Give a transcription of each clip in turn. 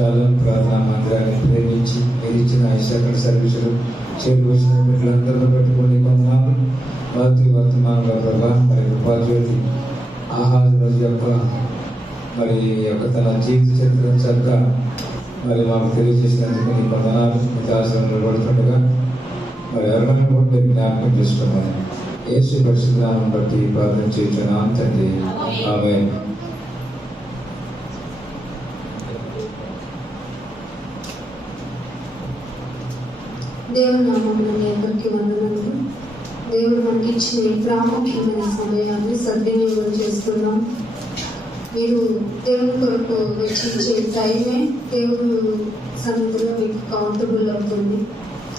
చాలా ప్రార్థనా మందిరాన్ని ప్రేమించి మీరు ఇచ్చిన ఐశాఖ సర్వీసులు చేరువచ్చిన వీళ్ళందరూ పెట్టుకొని కొన్నాను. రాత్రి వర్తమానంలో ప్రభా మరి ఉపాధ్యోతి ఆహార రోజు యొక్క మరి యొక్క తన జీవిత చరిత్ర చక్కగా మరి మాకు తెలియజేసినందుకు నీ వందనాలు. మీకు ఆశ్రమం నిలబడుతుండగా మరి ఎవరైనా కూడా మీరు జ్ఞాపకం చేసుకున్నాను. యేసు పరిశుద్ధనామం బట్టి ప్రార్థన చేస్తున్నాను తండ్రి, ఆమేన్. దేవుని నామమున మీ అందరికీ వందనములు. దేవుడు మనకి ఇచ్చిన ఈ ప్రాముఖ్యమైన సమయాన్ని సద్వినియోగం చేస్తున్నాం. మీరు దేవుని కొరకు వెచ్చించే టైమే దేవుడు సన్నిధిలో మీకు కౌంటబుల్ అవుతుంది.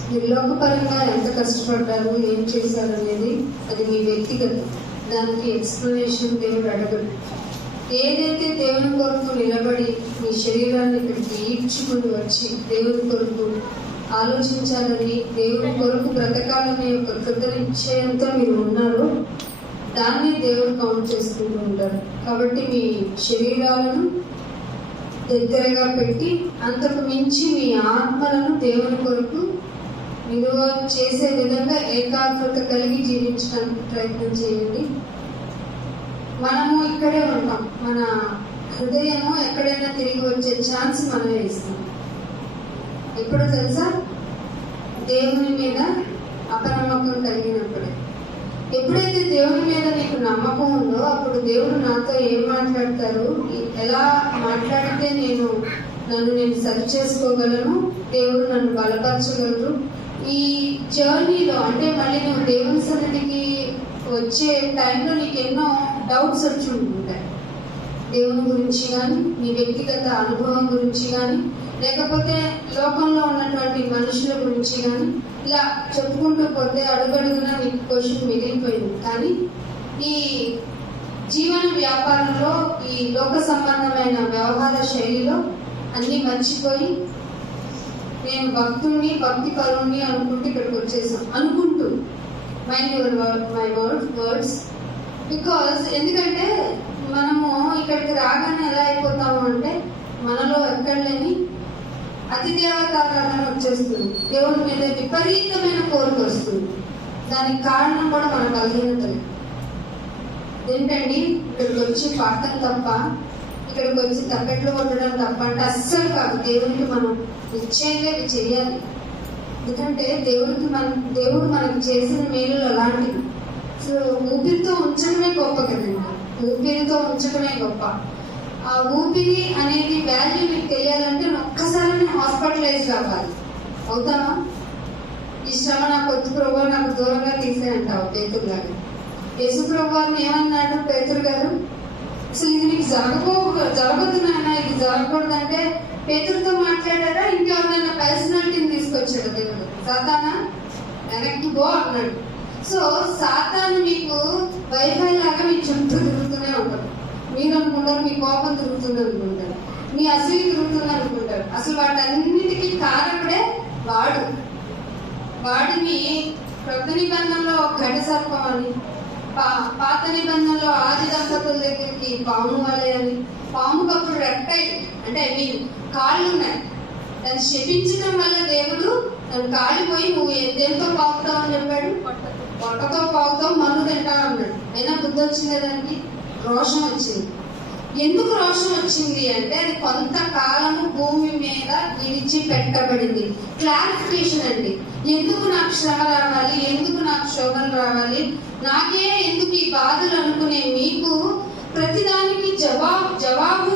మీరు లోకపరంగా ఎంత కష్టపడ్డారు, ఏం చేశారు అనేది అది మీ వ్యక్తిగతం. దానికి ఎక్స్ప్లెనేషన్ దేవుడు అడగడు. ఏదైతే దేవుని కొరకు నిలబడి మీ శరీరాన్ని ఇక్కడికి ఈడ్చుకుని వచ్చి దేవుని కొరకు ఆలోచించాలని, దేవుని కొరకు బ్రతకాలనే ఒక కృతనిశ్చయంతో మీరు ఉన్నారో దాన్ని దేవుడు కౌంట్ చేసుకుంటూ ఉంటారు. కాబట్టి మీ శరీరాలను దగ్గరగా పెట్టి అంతకు మించి మీ ఆత్మలను దేవుని కొరకు విలువ చేసే విధంగా ఏకాగ్రత కలిగి జీవించడానికి ప్రయత్నం చేయండి. మనము ఇక్కడే ఉంటాం, మన హృదయము ఎక్కడైనా తిరిగి వచ్చే ఛాన్స్ మనమే ఇస్తాం. ఎప్పుడు తెలుసా? దేవుని మీద అపనమ్మకం కలిగినప్పుడే. ఎప్పుడైతే దేవుని మీద నీకు నమ్మకం ఉందో అప్పుడు దేవుడు నాతో ఏం మాట్లాడతారు, ఎలా మాట్లాడితే నన్ను సరి చేసుకోగలను, దేవుడు నన్ను బలపరచగలరు. ఈ జర్నీలో అంటే మళ్ళీ నువ్వు దేవుని సన్నిధికి వచ్చే టైంలో నీకు ఎన్నో డౌట్స్ వచ్చి ఉంటుంటాయి. దేవుని గురించి కానీ, నీ వ్యక్తిగత అనుభవం గురించి కానీ, లేకపోతే లోకంలో ఉన్నటువంటి మనుషుల గురించి కానీ, ఇలా చెప్పుకుంటూ పోతే అడుగడుగునా నీకు క్వశ్చన్ మిగిలిపోయింది. కానీ ఈ జీవన వ్యాపారంలో, ఈ లోక సంబంధమైన వ్యవహార శైలిలో అన్ని మర్చిపోయి నేను భక్తుడిని, భక్తి పరుణ్ణి అనుకుంటూ ఇక్కడికి వచ్చేసాం. అనుకుంటూ mind your my words. Because ఎందుకంటే మనము ఇక్కడికి రాగానే ఎలా అయిపోతాము అంటే మనలో ఎక్కడ లేని అతి దేవతారాధన వచ్చేస్తుంది. దేవుడి మీద విపరీతమైన కోరిక వస్తుంది. దానికి కారణం కూడా మన బలహీనతలే. ఏంటండి, ఇక్కడికి వచ్చి పాడటం తప్ప, ఇక్కడికి వచ్చి తప్పెట్లు కొట్టడం తప్ప అంటే అస్సలు కాదు. దేవునికి మనం నిశ్చయంగా ఇవి చేయాలి. ఎందుకంటే దేవుడు మనకు చేసిన మేలులు అలాంటివి. సో ఊపిరితో ఉంచడమే గొప్ప కదండి. ఊపిరితో ఉంచడమే గొప్ప. ఆ ఊపిరి అనేది వాల్యూ మీకు తెలియాలంటే ఒక్కసారి హాస్పిటలైజ్ అవ్వాలి. అవుతామా? ఈ శ్రమ నాకు వద్దు ప్రభు, నాకు దూరంగా తీసేయంటావు పేతురు గారు. యేసు ప్రభు వారిని ఏమన్నాడు పేతురు గారు? అసలు ఇది నీకు జరగదు నాయన, ఇది జరగకూడదంటే పేతురుతో మాట్లాడారా, ఇంకెవరైనా పర్సనాలిటీని తీసుకొచ్చాడు దేవుడు? సాతానా వెనక్కి పో అన్నాడు. సో సాతాను మీకు వైఫై లాగా మీ చుట్టూ తిరుగుతూనే ఉంటారు. మీరు అనుకుంటారు మీ కోపం తిరుగుతుంది అనుకుంటారు, మీ అసూయ తిరుగుతుంది అనుకుంటారు. అసలు వాటన్నిటికీ కారకుడే వాడిని కొత్త నిబంధనలో ఘట సర్పం అని, పాత నిబంధనలో ఆది దంపతుల దగ్గరికి పాము వలె అని. పాముకు అప్పుడు రెప్టైల్ అంటే కాళ్ళు ఉన్నాయి. దాన్ని శపించడం వల్ల దేవుడు దాని కాళ్ళు పోయి నువ్వు దేంతో పాకుతావు అని చెప్పాడు. పొట్టతో పాకుతావు, మన్ను తింటావు అన్నాడు. అయినా బుద్ధి వచ్చింది, దానికి రోషం వచ్చింది. ఎందుకు రోషం వచ్చింది అంటే అది కొంతకాలము భూమి మీద విడిచిపెట్టబడింది. క్లారిఫికేషన్ అండి. ఎందుకు నాకు శ్రమ రావాలి, ఎందుకు నాకు శోభలు రావాలి, నాకే ఎందుకు ఈ బాధలు అనుకునే మీకు ప్రతిదానికి జవాబు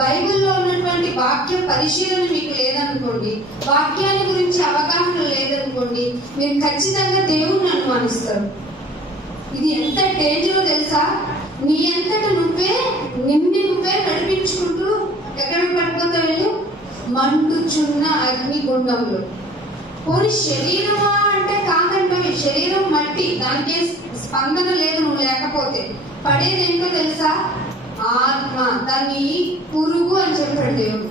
బైబిల్లో ఉన్నటువంటి వాక్య పరిశీలన మీకు లేదనుకోండి, వాక్యాన్ని గురించి అవగాహన లేదనుకోండి, మీరు ఖచ్చితంగా దేవుణ్ణి అనుమానిస్తారు. ఇది ఎంత డేంజరో తెలుసా? నీ అంతట నిన్ను నువ్వే నడిపించుకుంటూ ఎక్కడ పడిపోతావు వెళ్ళు? మండుచున్న అగ్నిగుండంలో. పోనీ శరీరమా అంటే కాదంటే శరీరం మట్టి, దానికే స్పందన లేదు. నువ్వు లేకపోతే పడేది ఏంటో తెలుసా? ఆత్మ. దాన్ని పురుగు అని చెప్పాడు దేవుడు.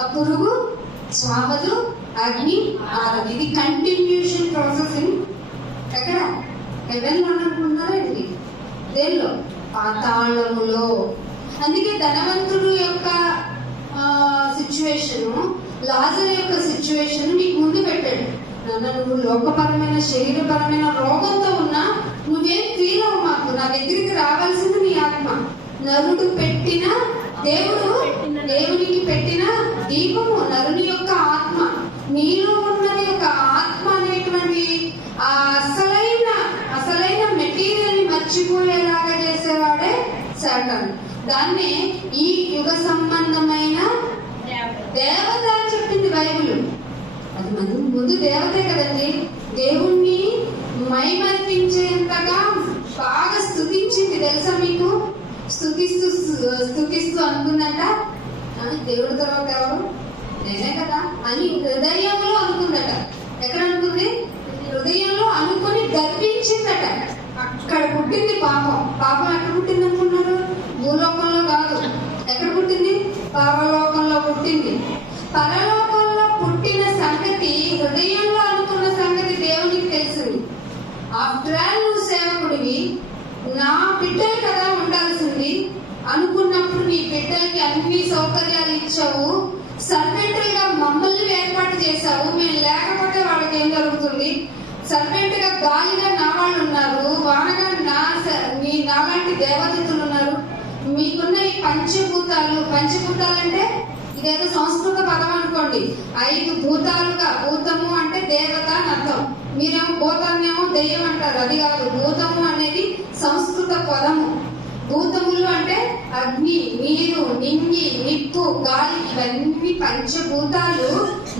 ఆ పురుగు చావదు, అగ్ని ఆరదు. ఇది కంటిన్యూషన్ ప్రాసెసింగ్. ఎక్కడ? హెవెన్ లో అనుకుంటున్నారండి. దేనిలో? పాతాళములో. అందుకే ధనవంతుడు యొక్క సిచ్యువేషన్, లాజరు యొక్క సిచ్యువేషన్ నీకు ముందు పెట్టాడు. నాన్న, నువ్వు లోకపరమైన శరీరపరమైన రోగంతో ఉన్నా నువ్వేం ఫీల్ అవ్వ మాకు. నా దగ్గరికి రావాల్సింది నీ ఆత్మ. నరుడు పెట్టిన దేవునికి పెట్టిన దీపము నరుని యొక్క ఆత్మ. నీలో ఉన్నది ఒక ఆత్మ అనేటువంటి ఆ అసలైన మెటీరియల్ ని మర్చిపోయేలాగా చేసేవాడే సాతాను. దాన్నే ఈ యుగ సంబంధమైన దేవత అని చెప్పింది బైబిల్. అది ముందు దేవతే కదండి. దేవుణ్ణి మైమర్పించేంతగా బాగా స్తుతించింది తెలుసా మీకు? స్తుతిస్తూ అనుకుందంట, దేవుడి తర్వాత ఎవరు? నేనే కదా అని హృదయంలో అనుకుందట. ఎక్కడ అనుకుంది? హృదయంలో అనుకుని గర్వించిందట. అక్కడ పుట్టింది పాపం. పాపం ఎక్కడ పుట్టింది అనుకున్నారు? భూలోకంలో కాదు. ఎక్కడ పుట్టింది? పరలోకంలో పుట్టింది. పరలోకంలో పుట్టిన సంగతి, హృదయంలో అనుకున్న సంగతి దేవునికి తెలిసింది. ఆఫ్టర్ ఆల్ నువ్వు సేవకుడివి, నా బిడ్డలు కదా ఉండాల్సింది అనుకున్నప్పుడు నీ బిడ్డలకి అన్ని సౌకర్యాలు ఇచ్చావు. సర్వెంట్ గా మమ్మల్ని ఏర్పాటు చేశావు. మేము లేకపోతే వాళ్ళకి ఏం జరుగుతుంది? సర్వెంట్ గా గాలిగా నా వాళ్ళు ఉన్నారు, వానగా నాలాంటి దేవదూతలు ఉన్నారు. మీకున్న ఈ పంచభూతాలు అంటే ఇదేదో సంస్కృత పదం అనుకోండి. 5 భూతాలుగా, భూతము అంటే దేవత అని అర్థం. మీరేమో భూతాన్నేమో దెయ్యం అంటారు. అది కాదు. భూతము అనేది సంస్కృత పదము. భూతములు అంటే అగ్ని, నీరు, నింగి, నిప్పు, గాలి, ఇవన్నీ పంచభూతాలు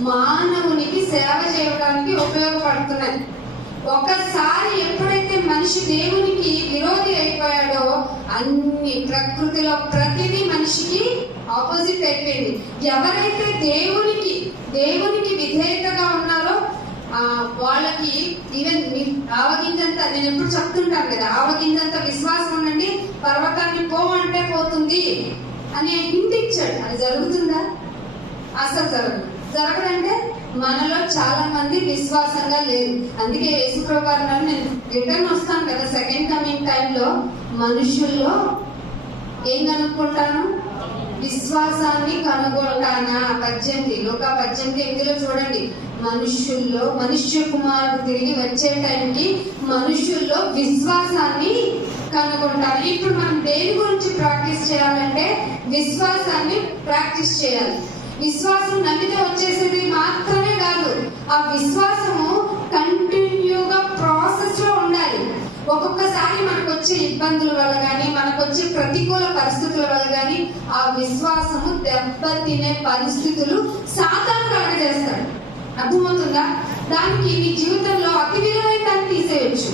మానవునికి సేవ చేయడానికి ఉపయోగపడుతున్నాయి. ఒకసారి ఎప్పుడైతే మనిషి దేవునికి విరోధి అయిపోయాడో అన్ని ప్రకృతిలో ప్రతిదీ మనిషికి ఆపోజిట్ అయిపోయింది. ఎవరైతే దేవునికి విధేయతగా ఉన్నారో వాళ్ళకి ఈవెన్ ఆవగింజంత, నేను ఎప్పుడు చెప్తుంటాను కదా, ఆవగింజంత విశ్వాసం ఉండండి, పర్వతాన్ని పోమంటే పోతుంది అని హింట్ ఇచ్చాడు. అది జరుగుతుందా? అసలు జరగదంటే మనలో చాలా మంది విశ్వాసంగా లేరు. అందుకే యేసుప్రభు గారు నేను రిటర్న్ వస్తాను కదా సెకండ్ కమింగ్ టైంలో, మనుషుల్లో ఏం కనుక్కుంటాను? విశ్వాసాన్ని కనుగొంటానా? 18 చూడండి. మనుష్య కుమారుడు తిరిగి వచ్చే టైంకి మనుషుల్లో విశ్వాసాన్ని కనుగొంటాను. ఇప్పుడు మనం దేని గురించి ప్రాక్టీస్ చేయాలంటే విశ్వాసాన్ని ప్రాక్టీస్ చేయాలి. విశ్వాసం నమ్మితే వచ్చేసేది మాత్రమే కాదు, ఆ విశ్వాసము కంటిన్యూగా ప్రాసెస్ లో ఉండాలి. ఒక్కొక్కసారి మనకు వచ్చే ఇబ్బందుల వల్ల కానీ, మనకు వచ్చే ప్రతికూల పరిస్థితుల వల్ల కానీ ఆ విశ్వాసము దెబ్బతినే పరిస్థితులు సాతాను కలగజేస్తాడు. అర్థమవుతుందా? దానికి నీ జీవితంలో అతి విలువైన దాన్ని తీసేయచ్చు,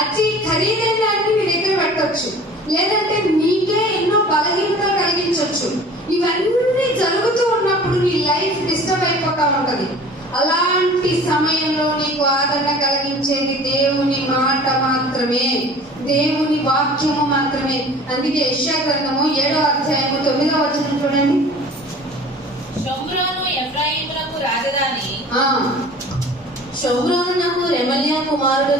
అతి ఖరీదైన దాన్ని నీ దగ్గర పెట్టవచ్చు, లేదంటే నీకే ఎన్నో బలహీనతలు కలిగించవచ్చు. ఇవన్నీ జరుగుతూ ఉన్నప్పుడు నీ లైఫ్ డిస్టర్బ్ అయిపోతా ఉంటది. అలాంటి సమయంలో నీకు ఆదరణ కలిగించేది దేవుని మాట మాత్రమే, దేవుని వాక్యము మాత్రమే. అందుకే యెషయా గ్రంథము 7వ అధ్యాయము 9వ వచనం చూడండి. షోమ్రోను ఎఫ్రాయిములకు రాజధాని, షోమ్రోనునకు రెమల్యా కుమారుడు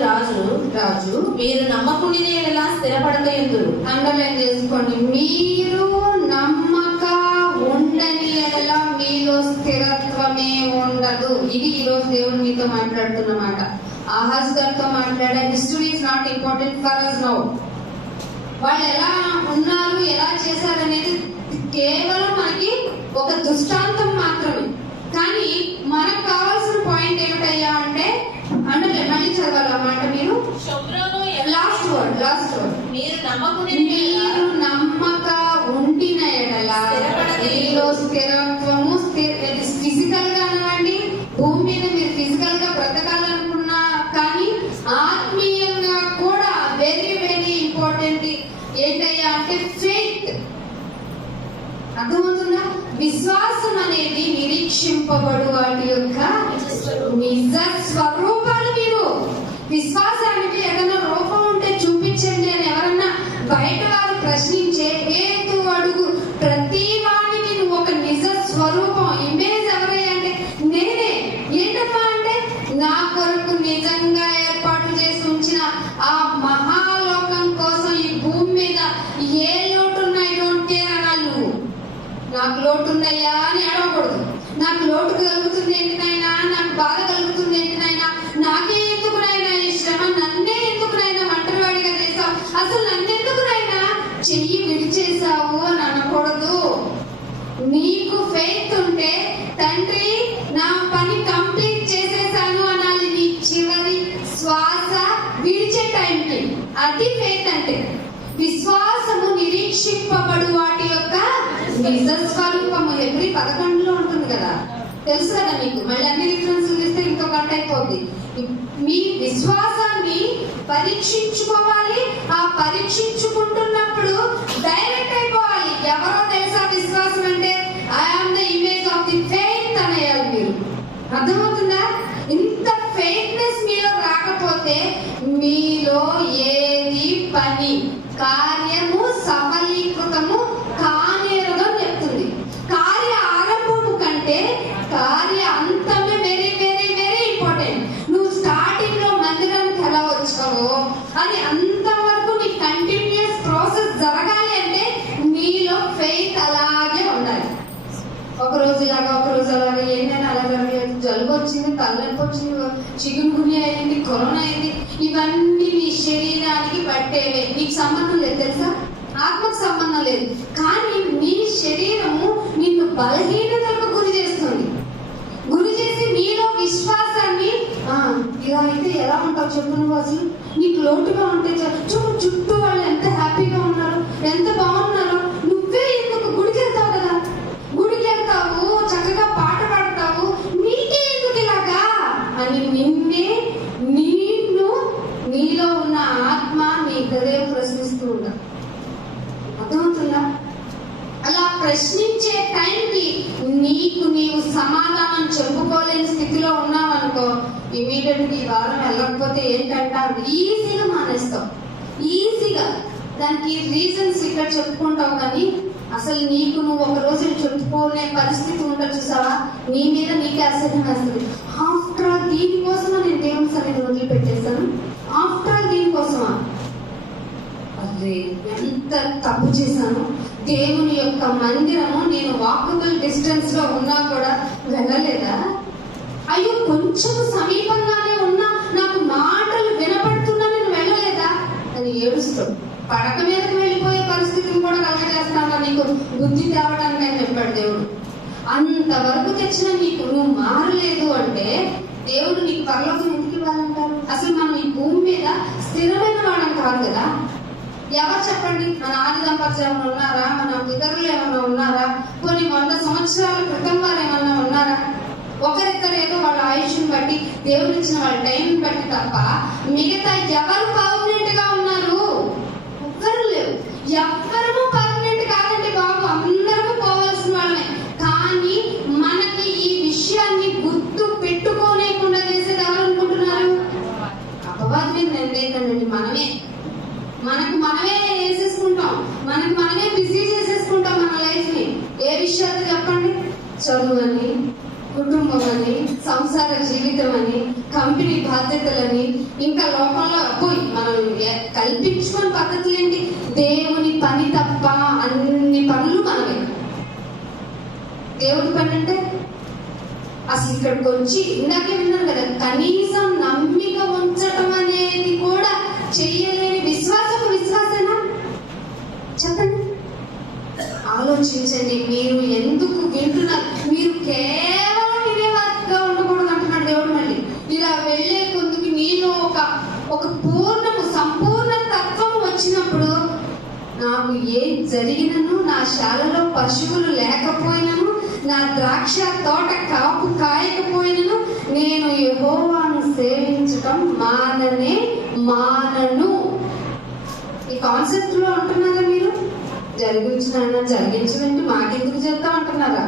రాజు మీరు నమ్మకుని ఎలా స్థిరపడకయుందురు. అండర్లైన్ చేసుకోండి. మీరు నమ్మక ఉండని ఎడలా మీలో స్థిరత్వమే ఉండదు. ఇది ఈరోజు దేవుడు మీతో మాట్లాడుతున్న మాట. ఆహాజ్ గారితో మాట్లాడే history is not important for us now. వాళ్ళు ఎలా ఉన్నారు, ఎలా చేశారనేది కేవలం మనకి ఒక దృష్టాంతం మాత్రమే. కానీ మనకు కావాల్సిన పాయింట్ ఏమిటయ్యా అంటే, అంటే మళ్ళీ చదవాలి ఆ మాట. మీరు లాస్ట్ వర్డ్ మీరు నమ్మక ఉండిన ఎడల మీలో స్థిరత్వము, ఫిజికల్ గా అనండి, భూమి మీద మీరు ఫిజికల్ గా బ్రతకాలనుకున్నా కానీ ఆత్మీయంగా కూడా వెరీ వెరీ ఇంపార్టెంట్ ఏంటయ్యా అంటే ఫెయిత్. అర్థమవుతుందా? విశ్వాసం అనేది నిరీక్షింపబడు వాటి యొక్క నిజ స్వరూపాలు. మీరు విశ్వాసానికి ఏదైనా రూపం ఉంటే చూపించండి అని ఎవరన్నా బయట వారు ప్రశ్నించే ఏతు అడుగు ప్రతి వానికి నువ్వు ఒక నిజ స్వరూపం ఇమేజ్ ఎవరయ్యా అంటే నేనే. ఏంటమ్మా అంటే నా కొరకు నిజంగా ఏర్పాటు చేసి ఉంచిన ఆ మహాలోకం కోసం ఈ భూమి మీద ఏ లోటు ఉన్నా ఐ డోంట్ కేర్ అనాలి. నువ్వు నాకు లోటు లోటు ఉందయ్యా అని ఏడవకూడదు. నాకు లోటు కలుగుతుంది ఏంటి నాయనా, నాకు బాధ కలుగుతుంది ఏంటి నాయనా, నాకే ఎందుకు నాయనా ఈ శ్రమ, నన్నే ఎందుకు నాయనా ఒంటరివాడిగా చేసావు, అసలు నన్నెందుకు నాయనా చెయ్యి విడిచేసావు అని అనకూడదు. నీకు ఫెయిత్ ఉంటే తండ్రి నా పని కంప్లీట్ చేసేసాను అనాలి నీ చివరి శ్వాస విడిచే టైంకి. అది ఫెయిత్ అంటే. విశ్వాసము నిరీక్షింపబడు వాటి యొక్క నిజ స్వరూపము. హెబ్రీ 11లో ఉంటుంది కదా, తెలుసు కదా మీకు. మళ్ళీ అన్ని రిఫరెన్స్లు ఇస్తే ఇంకో గంట అయిపోద్ది. మీ విశ్వాసాన్ని పరీక్షించుకోవాలి. ఆ పరీక్షించుకుంటున్నప్పుడు డైరెక్ట్ అయిపోవాలి. ఎవరో తెలుసా విశ్వాసం అంటే? I am the image of the faith అనేయాలి మీరు. అర్థమవుతుందా? ఇంత ఫెయిత్నెస్ మీలో రాకపోతే మీలో ఏది పని కార్యము సఫలీకృతము కానేరుగా చెప్తుంది. కార్య ఆరంభము కంటే కార్య అంతమే వెరీ వెరీ వెరీ ఇంపార్టెంట్. నువ్వు స్టార్టింగ్ లో మందిరానికి ఎలా వచ్చావో అది అంతవరకు నీ కంటిన్యూస్ ప్రాసెస్ జరగాలి అంటే నీలో ఫెయిత్ అలాగే ఉండాలి. ఒక రోజు ఇలాగా, ఒక రోజు అలాగా, ఏంటంటే అలా జరగలేదు. జలుబు వచ్చింది, తలనొప్పి వచ్చింది, చికెన్ గున్యా అయింది, కరోనా అయింది. ఇవన్నీ నీ శరీరానికి పట్టేవే, నీకు సంబంధం లేదు తెలుసా, ఆత్మకు సంబంధం లేదు. కానీ నీ శరీరము నిన్ను బలహీనతలకు గురి చేస్తుంది. గురి చేసి నీలో విశ్వాసాన్ని ఇలా అయితే ఎలా ఉంటావు చెప్పు నువ్వు, అసలు నీకు లోటుగా ఉంటే చూడు చుట్టూ వాళ్ళు ఎంత హ్యాపీగా ఉన్నారు, ఎంత బాగున్నారు, నువ్వే ఎందుకు గుడికి వెళ్తావు కదా, గుడికి వెళ్తావు చక్కగా పాట పాడతావు, నీకే ఎందుకు ఇలాగా అని నిన్నే నిన్ను నీలో ఉన్న ఆత్మ నీ హృదయం ప్రశ్నిస్తూ ఉంటావు. అర్థమవుతుందా? అలా ప్రశ్నించే టైంకి నీకు నీవు సమాధానం చెప్పుకోలేని స్థితిలో ఉన్నావనుకో, ఇమీడియట్ ఈ వారం వెళ్ళకపోతే ఏంటంటే ఈజీగా మానేస్తావు. ఈజీగా దానికి రీజన్స్ ఇక్కడ చెప్పుకుంటావు. కానీ అసలు నీకు నువ్వు ఒక రోజు చెప్పుకోలే పరిస్థితి ఉంటుంది చూసావా, నీ మీద నీకే అసహ్యం వస్తుంది. ఆఫ్టర్ ఆల్ దీనికోసమా నేను దేవుని సన్నిధిని వదిలిపెట్టేశాను, ఆఫ్టర్ ఆల్ దీనికోసమా, అదే ఎంత తప్పు చేశాను. దేవుని యొక్క మందిరము నేను వాకబుల్ డిస్టెన్స్ లో ఉన్నా కూడా వెళ్ళలేదా? అయ్యో కొంచెం సమీపంగానే ఉన్నా నాకు మాటలు వినపడుతున్నా నేను వెళ్ళలేదా అని ఏడుస్తాడు. పడక మీదకి వెళ్ళిపోయే పరిస్థితిని కూడా కలగజేస్తాను నీకు బుద్ధి తేవడానికి అని చెప్పాడు దేవుడు. అంతవరకు తెచ్చిన నీకు నువ్వు మారలేదు అంటే దేవుడు నీకు పరలోకం ఎందుకు ఇవ్వాలంటారు? అసలు మనం ఈ భూమి మీద స్థిరమైన వాళ్ళం కాదు కదా. ఎవరు చెప్పండి, మన ఆది దంపతులు ఏమైనా ఉన్నారా, మన పితరులు ఏమైనా ఉన్నారా, కొన్ని 100 సంవత్సరాల క్రితం వారు ఏమన్నా ఉన్నారా? ఒకరిద్దరు ఏదో వాళ్ళ ఆయుష్ని బట్టి దేవుడు ఇచ్చిన వాళ్ళ టైం బట్టి తప్ప మిగతా ఎవరు పర్మనెంట్ గా ఉన్నారు? ఒక్కరు లేవు. ఎవ్వరూ పర్మనెంట్ కాదండి బాబు, అందరూ పోవాల్సిన వాళ్ళమే. కానీ మనకి ఈ విషయాన్ని గుర్తు పెట్టుకోలేకుండా చేసేది ఎవరు అనుకుంటున్నారు? అపవాది నిర్ణయించండి. మనకు మనమే వేసేసుకుంటాం, మనకు మనమే బిజీ చేసేసుకుంటాం మన లైఫ్ ని. ఏ విషయాలు చెప్పండి? చదువు అని, కుటుంబం అని, సంసార జీవితం అని, కంపెనీ బాధ్యతలని, ఇంకా లోకంలో పోయి మనం కల్పించుకునే పద్ధతులు ఏంటి? దేవుని పని తప్ప అన్ని పనులు మనమే. దేవుడి పని అంటే అసలు ఇక్కడికి వచ్చి ఇందాకే విన్నాను కదా, కనీసం నమ్మిక ఉంచటం అనేది కూడా చెయ్యలేని విశ్వాసపు విశ్వాసనా? చెప్పండి, ఆలోచించండి. మీరు ఎందుకు వింటున్నారు? మీరు కేవలం వినేవారిగా ఉండకూడదు అంటున్నాడు దేవుడు. మళ్ళీ ఇలా వెళ్లే కొందుకు నీలో ఒక పూర్ణము సంపూర్ణ తత్వం వచ్చినప్పుడు, నాకు ఏం జరిగినను, నా శాలలో పశువులు లేకపోయినను, నా ద్రాక్ష తోట కాపు కాయకపోయినను, నేను యెహోవాను సేవించటం మానను. ఈ కాన్సెప్ట్ లో ఉంటున్నారా మీరు? జరిగించదంటే మాకెందుకు చెప్తాం అంటున్నారా?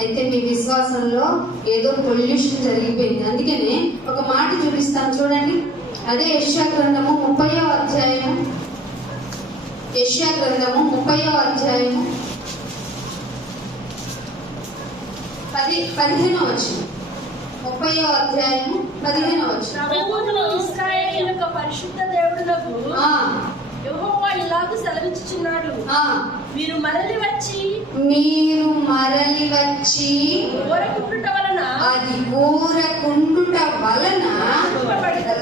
అయితే మీ విశ్వాసంలో ఏదో పొల్యూషన్ జరిగిపోయింది. అందుకనే ఒక మాట చూపిస్తాను చూడండి. అదే యెషయా గ్రంథము 30వ అధ్యాయము. యెషయా గ్రంథము 30వ అధ్యాయము 15వ వచనం. 30వ అధ్యాయము 15వ వచనం. ప్రభువును ఇశ్రాయేలు యొక్క పరిశుద్ధ దేవుడునకు యెహోవా ఇలాగ సెలవిచ్చుచున్నాడు, మీరు మరలి వచ్చి ఊరకుండుట వలన అది ఊరకుండుట వలన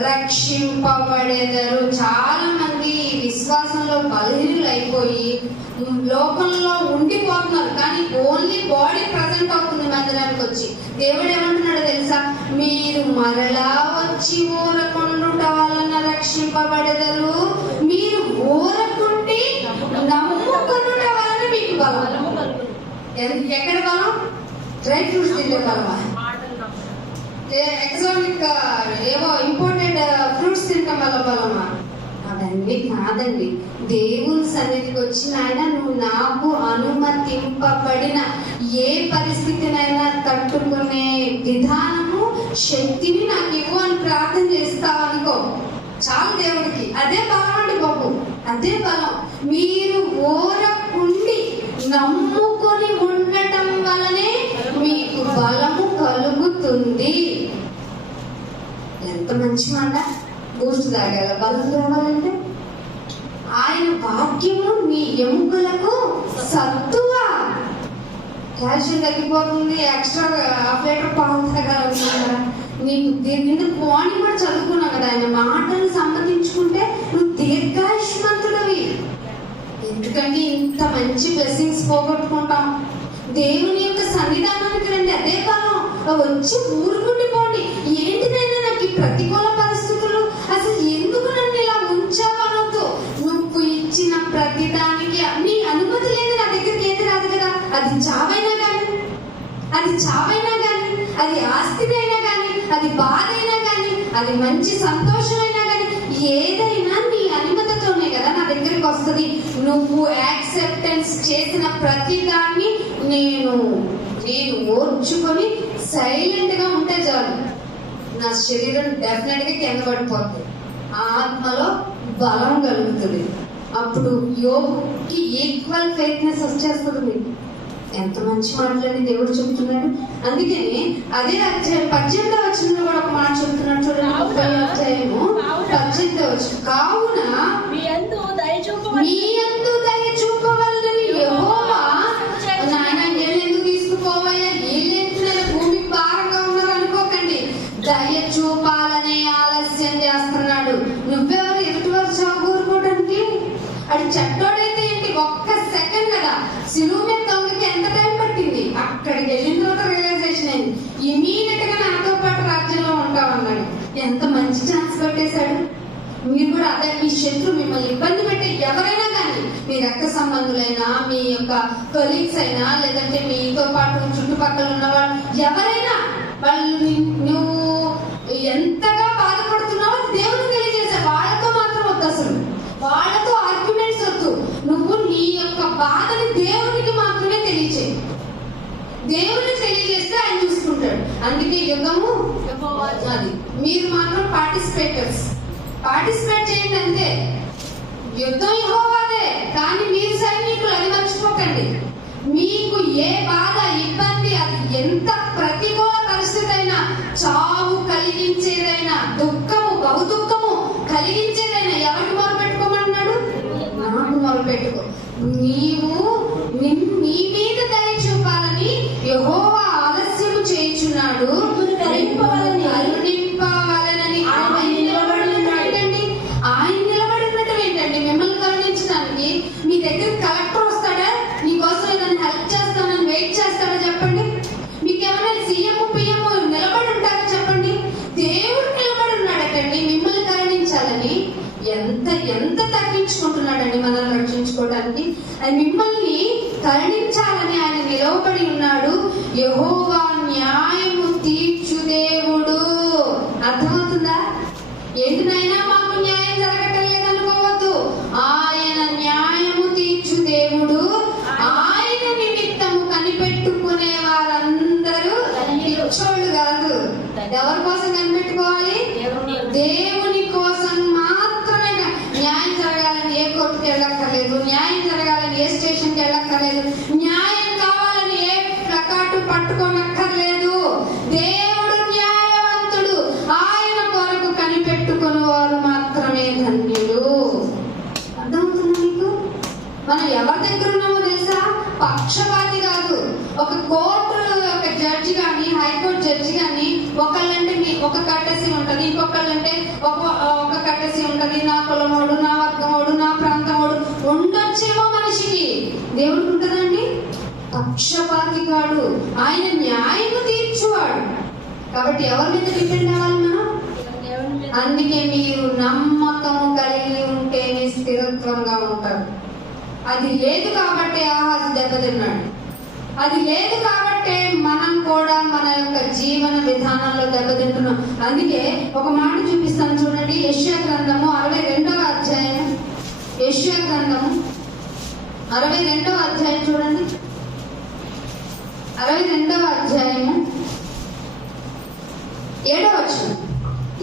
రక్షింపబడెదరు. చాలా మంది విశ్వాసంలో బలహీనులు అయిపోయి లోకంలో ఉండిపోతున్నారు, కానీ ఓన్లీ బాడీ ప్రజెంట్ అవుతుంది మందిరానికి వచ్చి. దేవుడు ఏమంటున్నాడో తెలుసా? మీరు మరలా వచ్చి ఊరకుండుట వలన రక్షింపబడెదరు. మీరు ఊరకుండి నమ్ముకొనుట వలన మీకు బలం. ఎక్కడ బలం? డ్రై ఫ్రూట్స్ తింటే బలమా? ఎగ్జామిక్ ఏవో ఇంపోర్టెడ్ ఫ్రూట్స్ తింటాం వల్ల బలమా? అవన్నీ కాదండి. దేవుని సన్నిధికి వచ్చిన ఆయన, నువ్వు నాకు అనుమతింపబడిన ఏ పరిస్థితినైనా తట్టుకునే విధానము, శక్తిని నాకు ఇవ్వు అని ప్రార్థన చేస్తావు అనుకో, చాలు దేవుడికి. అదే బలం అండి బాబు, అదే బలం. మీరు ఊరకుండి నమ్ముకొని ఉండటం వలనే మీకు బలము కలుగుతుంది. ఎంత మంచి మాట! బూస్ట్ తాగాల బలం రావాలంటే ఆయన వాక్యము మీ ఎముకలకు సత్తువా. కాల్షియం తగ్గిపోతుంది, ఎక్స్ట్రా హాఫ్ లీటర్ పాలు తాగాలనుకున్నారా? నీకు దీని మార్నింగ్ కూడా చదువుకున్నావు కదా, ఆయన మాటలు సమ్మతించుకుంటే నువ్వు దీర్ఘాయుష్మంతుడవి. ఎందుకంటే ఇంత మంచి బ్లెస్సింగ్స్ పోగొట్టుకుంటాం. దేవుని యొక్క సన్నిధానానికి రండి, అదే బలం. వచ్చి ఊరుకుండిపోండి. ఏంటినైనా నాకు ఈ ప్రతికూల పరిస్థితులు, అసలు ఎందుకు నన్ను ఇలా ఉంచావనొద్దు. నువ్వు ఇచ్చిన ప్రతిదానికి నీ అనుమతి లేదు నా దగ్గరికి ఏది రాదు కదా. అది చావైనా కానీ, అది ఆస్తిదైనా కానీ, అది బాధ అయినా కానీ, అది మంచి సంతోషమైనా కానీ, ఏదైనా నీ అనుమతితోనే కదా నా దగ్గరికి వస్తుంది. నువ్వు యాక్సెప్టెన్స్ చేసిన ప్రతి దాన్ని నేను ఓర్చుకొని సైలెంట్ గా ఉంటే చాలు, నా శరీరం డెఫినెట్ గా కింద పడిపోతుంది, ఆత్మలో బలం కలుగుతుంది. అప్పుడు యోగుకి ఈక్వల్ ఫెయిత్నెస్ వచ్చేస్తుంది మీకు. ఎంత మంచి మాటలని దేవుడు చెప్తున్నాడు. అందుకని అదే అధ్యాయం 18వ వచనంలో కూడా ఒక మాట చెప్తున్నాడు చూడండి. 30వ అధ్యాయము 18వ వచనం, కావున మీ యందు దయ చూపవలనని యెహోవా. నాయన ఎందుకు తీసుకుపోవయ్యా, వీళ్ళెందుకు భూమికి భారంగా ఉన్నారు అనుకోకండి. దయ చూపాలనే ఆలస్యం చేస్తున్నాడు. నువ్వెవరు ఎదుటివారు చావు కోరుకోవడానికి? అది చెడ్డోడైతే ఏంటి, ఒక్క సెకండ్ కదా. సిలువ మీద దొంగకి ఎంత టైం పట్టింది? అక్కడికి వెళ్ళిన తర్వాత రియలైజేషన్ అయింది, ఇమీడియట్ గా నాతో పాటు రాజ్యంలో ఉంటామన్నాడు. ఎంత మంచి ఛాన్స్ పెట్టేశాడు. మీరు కూడా అదే, మీ శత్రు మిమ్మల్ని ఇబ్బంది పెట్టే ఎవరైనా కానీ, మీ రక్త సంబంధులైనా, మీ యొక్క కొలీగ్స్ అయినా, లేదంటే మీతో పాటు చుట్టుపక్కల ఉన్నవాళ్ళు ఎవరైనా, వాళ్ళు నువ్వు ఎంతగా బాధపడుతున్నావో దేవుడికి తెలియజేసా. వాళ్ళతో మాత్రం వద్దు, అసలు వాళ్ళతో ఆర్గ్యుమెంట్స్ వద్దు. నువ్వు నీ యొక్క బాధని దేవునికి మాత్రమే తెలియచేయి. దేవుడిని తెలియజేస్తే ఆయన చూసుకుంటాడు. అందుకే యుద్ధము అది. మీరు మాత్రం పార్టిసిపేట్ చేయండి అంతే. యుద్ధం యెహోవాదే, కానీ మీరు సైనికులు, అది మర్చిపోకండి. మీకు ఏ బాధ, ఇబ్బంది, అది ఎంత ప్రతికూల పరిస్థితి అయినా, చావు కలిగించేదైనా, దుఃఖము, బహుదుఃఖము కలిగించేదైనా ఎవరికి మొరపెట్టుకోమన్నాడు? నాకు మొరపెట్టుకో. నీ మీద దయ చూపాలని యెహోవా ఆలస్యము చేయుచున్నాడు. కరుణింపవలనని ఆయన నిలబడి ఉండటం ఏంటండి? మిమ్మల్ని కరుణించడానికి మీ దగ్గర కలెక్టర్ వస్తాడా? నీకోసం ఏదైనా హెల్ప్ చేస్తానని వెయిట్ చేస్తాడా చెప్పండి? మీకేమైనా సీఎం పిఎం నిలబడి ఉంటారా చెప్పండి? దేవుడు నిలబడి ఉన్నాడటండి మిమ్మల్ని కరుణించాలని. ఎంత తగ్గించుకుంటున్నాడండి మనల్ని రక్షించుకోవడానికి. మిమ్మల్ని కరుణించాలని ఆయన నిలవబడి ఉన్నాడు. యెహోవా న్యాయము తీర్చు దేవుడు. అర్థమవుతుందా? ఏంటినైనా మాకు న్యాయం జరగటం లేదనుకోవద్దు. ఆయన న్యాయము తీర్చు దేవుడు. ఆయన నిమిత్తము కనిపెట్టుకునే వారందరూ పిచ్చోళ్ళు కాదు. ఎవరి కోసం కనిపెట్టుకోవాలి? దేవుని కోసం మాత్రమే. న్యాయం జరగాలని ఏ కోర్టుకి వెళ్ళక్కర్లేదు, న్యాయం జరగాలని ఏ స్టేషన్కి వెళ్ళక్కర్లేదు, న్యాయం కావాలని ఏ ప్లకార్డు పట్టుకోనక్కర్లేదు. దేవుడు న్యాయవంతుడు. ఆయన కొరకు కనిపెట్టుకుని వారు మాత్రమే ధన్యులు. అర్థమవుతుందా మీకు? మనం ఎవరి దగ్గర ఉన్నామో ఒక కోర్టు ఒక జడ్జి కానీ, హైకోర్టు జడ్జి కానీ ఒకళ్ళంటే ఒక కట్టసి ఉంటది, ఇంకొకళ్ళంటే ఒక కట్టసి ఉంటది. నా కులమోడు, నా వర్గమోడు, నా ప్రాంతమోడు ఉండొచ్చేమో మనిషికి. దేవుడికి ఉంటదండి? పక్షపాతి కాడు, ఆయన న్యాయము తీర్చువాడు. కాబట్టి ఎవరి మీద డిపెండ్ అవ్వాలి మనం? అందుకే మీరు నమ్మకము కలిగి ఉంటేనే స్థిరత్వంగా ఉంటారు. అది లేదు కాబట్టి ఆహాజు దెబ్బతిన్నాడు. అది లేదు కాబట్టే మనం కూడా మన యొక్క జీవన విధానంలో దెబ్బతింటున్నాం. అందుకే ఒక మాట చూపిస్తాను చూడండి. యెషయా గ్రంథము 62వ అధ్యాయం. యెషయా గ్రంథము 62వ అధ్యాయం చూడండి. 62వ అధ్యాయము 7వ వచనం.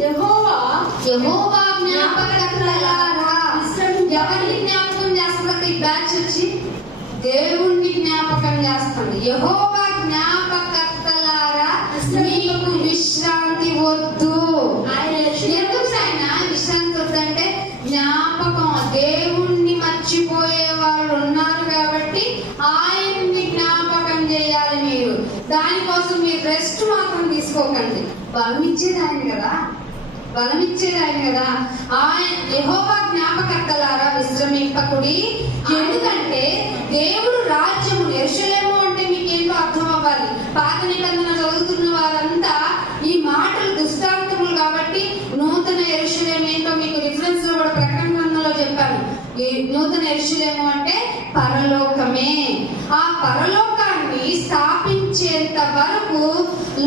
యెహోవా జ్ఞాపకర్తలారా. ఎవరిని జ్ఞాపకం చేస్తుంది ఈ బ్యాచ్ వచ్చి? దేవుణ్ణి జ్ఞాపకం చేస్తుంది. యెహోవా జ్ఞాపకర్తలారా, మీకు విశ్రాంతి వద్దు. ఎందుకు ఆయన విశ్రాంతి వద్దంటే జ్ఞాపకం, దేవుణ్ణి మర్చిపోయే వాళ్ళు ఉన్నారు కాబట్టి ఆయన్ని జ్ఞాపకం చేయాలి మీరు. దానికోసం మీరు రెస్ట్ మాత్రం తీసుకోకండి. బలం ఇచ్చేది ఆయన కదా, బలం ఇచ్చేది ఆయన కదా. ఆయన యెహోవా జ్ఞాపకర్తలారా విశ్రమింపకుడి. ఎందుకంటే దేవుడు రాజ్యము, యెరూషలేము అంటే మీకేంటో అర్థం అవ్వాలి. పాత నిబంధన చదువుతున్న వారంతా ఈ మాటలు దృష్టాంతములు కాబట్టి నూతన యెరూషలేము ఏంటో మీకు రిఫరెన్స్ లో కూడా ప్రకటన గ్రంథంలో చెప్పాను. ఈ నూతన యెరూషలేము అంటే పరలోకమే. ఆ పరలోకాన్ని స్థాపించేంత వరకు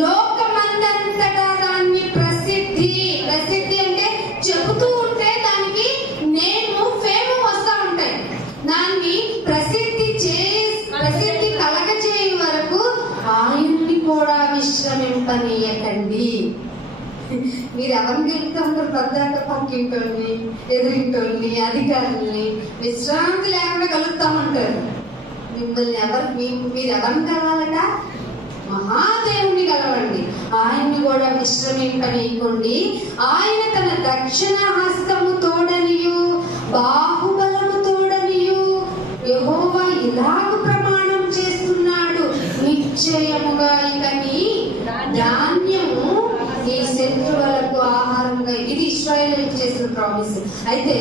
లోకమందంతటా దాన్ని ప్రసిద్ధి అంటే చెబుతూ ఉంటే దానికి నేను ఫేమ్ వస్తా ఉంటాయి. దాన్ని ప్రసిద్ధి కలగజేయ వరకు ఆయన్ని కూడా విశ్రమింపనీయకండి. మీరు ఎవరిని గెలుతూ ఉంటారు? పద్దాక పక్కింటోళ్ళని, ఎదురింటోళ్ళని, అధికారుల్ని విశ్రాంతి లేకుండా కలుగుతా ఉంటారు. మిమ్మల్ని మీరు ఎవరిని కలవాలట? మహాదేవుని కలవండి. ఆయన్ని కూడా విశ్రమింపనీయకండి. ఆయన తన దక్షిణ హస్తము తోడనియు బాహుబలము తోడనియు యెహోవా ఇలాగ ప్రమాణం చేస్తున్నాడు. నిశ్చయముగా ఇక నీ ధాన్యము నీ శత్రువులకు ఆహారంగా. ఇది ఇశ్రాయేలుకు చేసిన ప్రామిస్. అయితే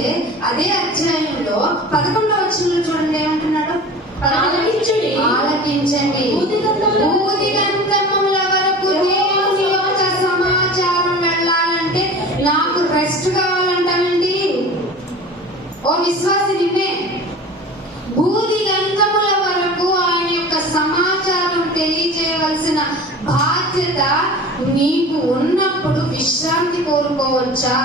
అదే అధ్యాయంలో 11వ వచనంలో చూడండి ఏమంటున్నాడు? ఆలకించండి. భూదిగంతముల వరకు దేవుని యొక్క సమాచారం వెళ్ళాలంటే నాకు రెస్ట్ కావాలంటానండి. ఓ విశ్వాసి, నిన్నే భూదిగంతముల వరకు ఆయన యొక్క సమాచారం తెలియజేయవలసిన బాధ్యత నీకు ఉన్నప్పుడు విశ్రాంతి కోరుకోవచ్చా?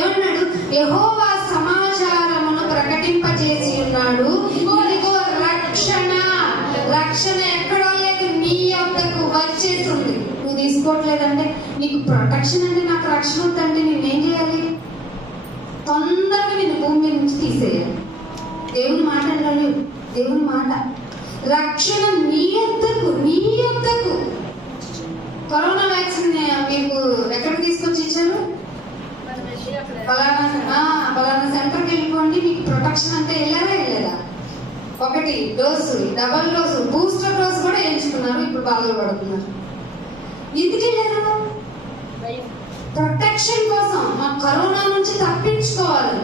ఏమన్నాడు? యెహోవా సమాచారమును ప్రకటింపజేసి ఉన్నాడు. ఇదిగో రక్షణ ఎక్కడో లేదు, నీ యొద్దకు వచ్చేస్తుంది. నువ్వు తీసుకోవట్లేదంటే, నీకు ప్రొటెక్షన్ అంటే నాకు రక్షణ వద్దంటే నేనేం చేయాలి? తొందరగా నేను భూమి మీద నుంచి తీసేయాలి. దేవుని మాట అంటాను, దేవుని మాట. రక్షణ నీ యొద్దకు. కరోనా వ్యాక్సిన్ మీకు ఎక్కడికి తీసుకొచ్చి ఇచ్చారు? పలానా సెంటర్కి వెళ్ళిపోండి, మీకు ప్రొటెక్షన్ అంటే వెళ్ళలేదా? 1 dose, double dose, booster dose కూడా వేయించుకున్నారు. ఇప్పుడు బాధలు పడుతున్నారు. ఎందుకు వెళ్ళారు? ప్రొటెక్షన్ కోసం. మా కరోనా నుంచి తప్పించుకోవాలి.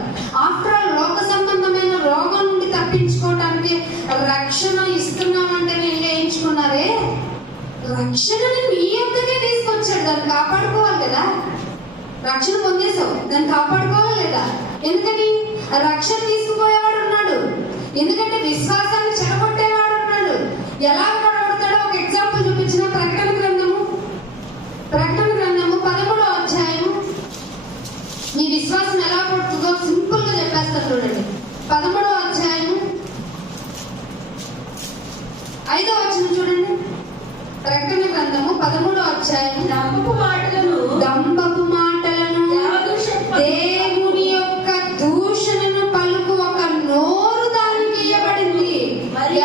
ఆఫ్టర్ ఆల్ లోక సంబంధమైన రోగం నుండి తప్పించుకోవడానికి రక్షణ ఇస్తున్నామంటే నేను వేయించుకున్నారే. రక్షణని మీ యొద్దకే తీసుకొచ్చాడు. దాన్ని కాపాడుకోవాలి కదా. రక్షణ పొందేసావు, దాన్ని కాపాడుకోవాలి లేదా? ఎందుకని? రక్షణ తీసుకుపోయేవాడు ఉన్నాడు. ఎందుకంటే విశ్వాసాన్ని చెడగొట్టేవాడు ఉన్నాడు. ఎలా చెడగొడతాడో ఒక ఎగ్జాంపుల్ చూపించిన ప్రకటన గ్రంథము 13వ అధ్యాయం. మీ విశ్వాసం ఎలా పడుతుందో సింపుల్ గా చెప్పేస్తాను చూడండి. 13వ అధ్యాయం 5వ వచనం చూడండి. ప్రకటన గ్రంథము 13వ అధ్యాయం. దంబపు మాటలను దేవుని యొక్క దూషణను పలుకు ఒక నోరు దానికి ఇవ్వబడింది.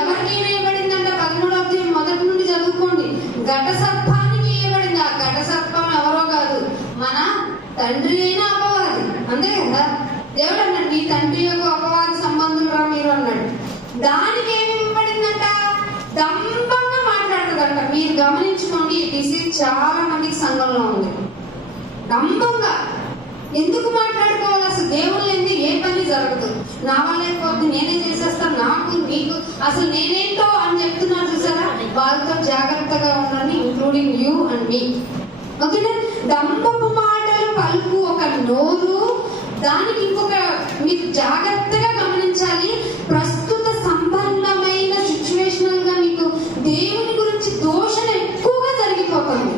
ఎవరికి ఇవ్వబడిందంట? 13వ అధ్యాయం మొదటి నుండి చదువుకోండి. ఘట సర్పానికి ఇవ్వబడింది. ఆ ఘట సర్పం ఎవరో కాదు, మన తండ్రి అయిన అపవాది. అంతే కదా. దేవుడు అన్నాడు, నీ తండ్రి యొక్క అపవాది సంబంధం రా మీరు అన్నాడు. దానికి ఏమి ఇవ్వబడిందంట? దంబంగా మాట్లాడతాడు. మాట్లాడతారంట. మీరు గమనించుకోండి, ఈ డిసీజ్ చాలా మందికి సంఘంలో ఉంది. డంబంగా ఎందుకు మాట్లాడుకోవాలి? అసలు దేవుడు లేని ఏ పని జరగదు. నా వల్ల అయిపోద్ది, నేనే చేసేస్తాను, నాకు నీకు అసలు నేనేంటో అని చెప్తున్నారు చూసారా? వాళ్ళతో జాగ్రత్తగా ఉండండి, ఇంక్లూడింగ్ యూ అండ్ మీ. ఓకేనా? డంబపు మాటలు పలుకు ఒక నోరు. దానికి ఇంకొక మీరు జాగ్రత్తగా గమనించాలి. ప్రస్తుత సంబంధమైన సిచ్యువేషనల్ గా మీకు దేవుని గురించి దోషణ ఎక్కువగా జరిగిపోతుంది.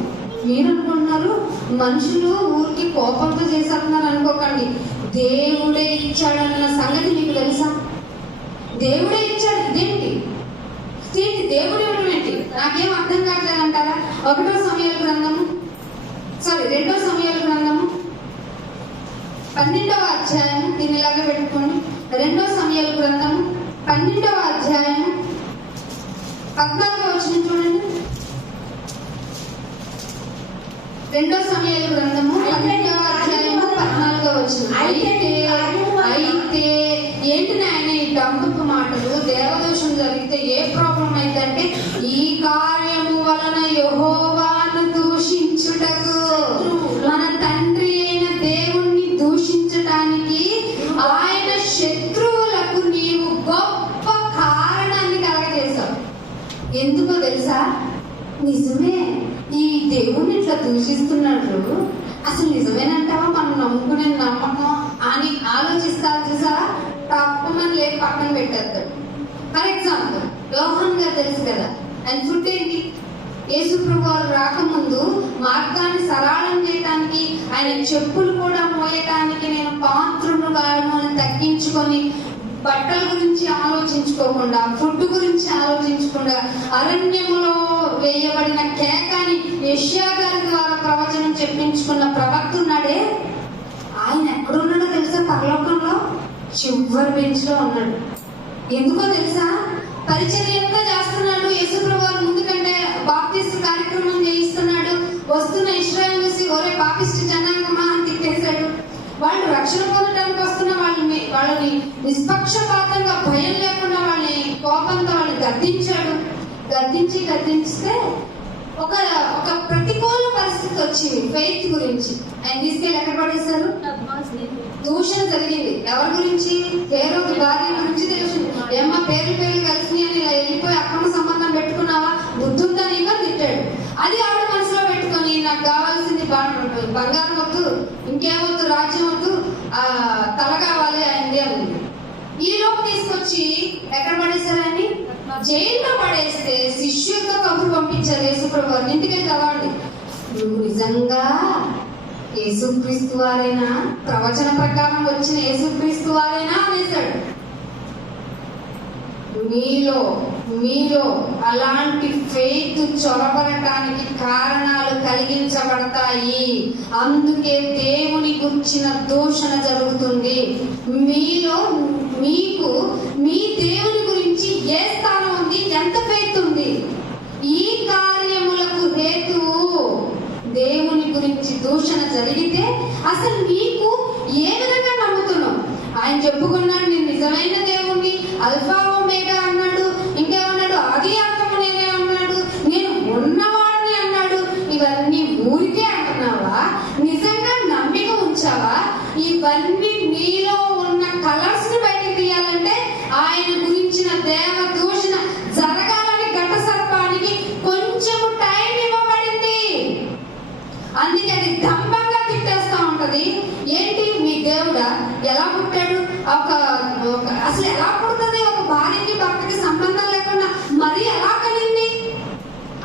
మీరు అనుకుంటున్నారు మనుషులు ఊరికి కోపంతో చేసేస్తున్నారు అనుకోకండి. దేవుడే ఇచ్చాడన్న సంగతి మీకు తెలుసా? దేవుడే ఇచ్చాడు. ఇదేంటి దేవుడు ఇవ్వడం ఏంటి? నాకేం అర్థం కావట్లేదంటారా? 2 సమయాల గ్రంథము 12వ అధ్యాయం, దీని ఇలాగే పెట్టుకోండి. 2 సమయాల గ్రంథము 12వ అధ్యాయం 14వ వచనం చూడండి. 2 సమయాల గ్రంథము 12వ అధ్యాయం 14వ వచనం. అయితే ఏంటి నాయన ఈ డంబపు మాటలు? దేవదోషం జరిగితే ఏ ప్రాబ్లం అయిందంటే, ఈ కార్యము వలన యెహోవాను దూషించుటకు, మన తండ్రి అయిన దేవుణ్ణి దూషించటానికి ఆయన శత్రువులకు నీవు గొప్ప కారణాన్ని కలగజేశావు. ఎందుకో తెలుసా? నిజమే, ఈ దేవుణ్ణి ఇట్లా దూషిస్తున్నాడు, అసలు నిజమేనంటావా? మనం నమ్ముకునే నమ్మకం అని ఆలోచిస్తారు చూసారా? తప్పమని లేక పక్కన పెట్టేస్తాడు. ఫర్ ఎగ్జాంపుల్ యోహాన్ గారు తెలుసు కదా, ఆయన ఫుడ్ ఏంటి? యేసు ప్రభు వారు రాకముందు మార్గాన్ని సరళం చేయడానికి, ఆయన చెప్పులు కూడా మోయటానికి నేను పాత్రును కాను అని తగ్గించుకొని, బట్టల గురించి ఆలోచించుకోకుండా, ఫుడ్ గురించి ఆలోచించకుండా, అరణ్యములో వేయబడిన కేకాని యెషయా గారి ద్వారా ప్రవచనం చెప్పించుకున్న ప్రవక్త ఉన్నాడే, ఆయన ఎక్కడున్నాడో తెలుసా? పరలోకంలో చివరి బెంచ్ లో ఉన్నాడు. ఎందుకో తెలుసా? పరిచర్య ఎంత చేస్తున్నాడు. యేసు ప్రభువు ముందు కంటే బాప్టిస్ట్ కార్యక్రమం చేయిస్తున్నాడు. వస్తున్న ఇశ్రాయేలు చూసి ఒరే పాపిస్ట్ జనాంగమా అని తిట్టేశాడు. వాళ్ళు రక్షణ పొందడానికి వస్తున్న వాళ్ళని నిష్పక్షపాతంగా భయం లేకుండా వాళ్ళని కోపంతో వాళ్ళని గద్దించితే ఒక ప్రతికూల పరిస్థితి వచ్చింది ఫెయిత్ గురించి. ఆయన తీసుకెళ్ళి ఎక్కడ పడేశారు? దూషణ జరిగింది. ఎవరి గురించి? హేరోదు భార్య గురించి తెలిసింది. ఏమ్మా పేర్లు కలిసి అని ఇలా వెళ్ళిపోయి అక్రమ సంబంధం పెట్టుకున్నావా, బుద్ధుందా నీగా తిట్టాడు. అది ఆవిడ మనసులో పెట్టుకొని, నాకు కావాల్సింది బంగారం వద్దు, ఇంకేమొద్దు, రాజ్యం వద్దు, తల కావాలి అయింది అని. ఈ లోపు తీసుకొచ్చి ఎక్కడ పడేశారని? జైల్లో పడేస్తే శిష్యులతో కబురు పంపించారు యేసుప్రభు వారిని. ఇంటికి చదవండి, నువ్వు నిజంగా యేసుక్రీస్తు వారేనా, ప్రవచన ప్రకారం వచ్చిన యేసుక్రీస్తు వారేనా అనేసాడు. మీలో అలాంటి ఫెయిత్ చొరబడటానికి కారణాలు కలిగించబడతాయి. అందుకే దేవుని గురించిన దూషణ జరుగుతుంది. మీకు మీ దేవుని గురించి ఏ స్థానం ఉంది, ఎంత ఫెయిత్ ఉంది? ఈ కార్యములకు హేతువు దేవుని గురించి దూషణ జరిగితే అసలు నీకు ఏ విధంగా నమ్ముతున్నావు? ఆయన చెప్పుకున్నాడు, నేను నిజమైన దేవుణ్ణి, అల్ఫా ఒమేగా అన్నాడు, ఇంకేమన్నాడు? ఆది అంతము నేనే అన్నాడు, నేను ఉన్నవాడిని అన్నాడు. ఇవన్నీ ఊరికే అంటున్నావా? నిజంగా నమ్మిక ఉంచావా? ఇవన్నీ నీలో ఉన్న కలర్స్ ని బయటికి తీయాలంటే ఆయన గురించిన దేవ దూషణ జరగాలని ఘట సర్పానికి కొంచెము టైం ఇవ్వబడింది. అందుకే అది దంబంగా తిట్టేస్తా ఉంటది. ఏంటి మీ దేవుడా ఎలా పుట్టాడు? అసలు ఎలా పుడుతుంది? ఒక భార్యకి భర్తకి సంబంధం లేకుండా మరి ఎలా కలిగింది?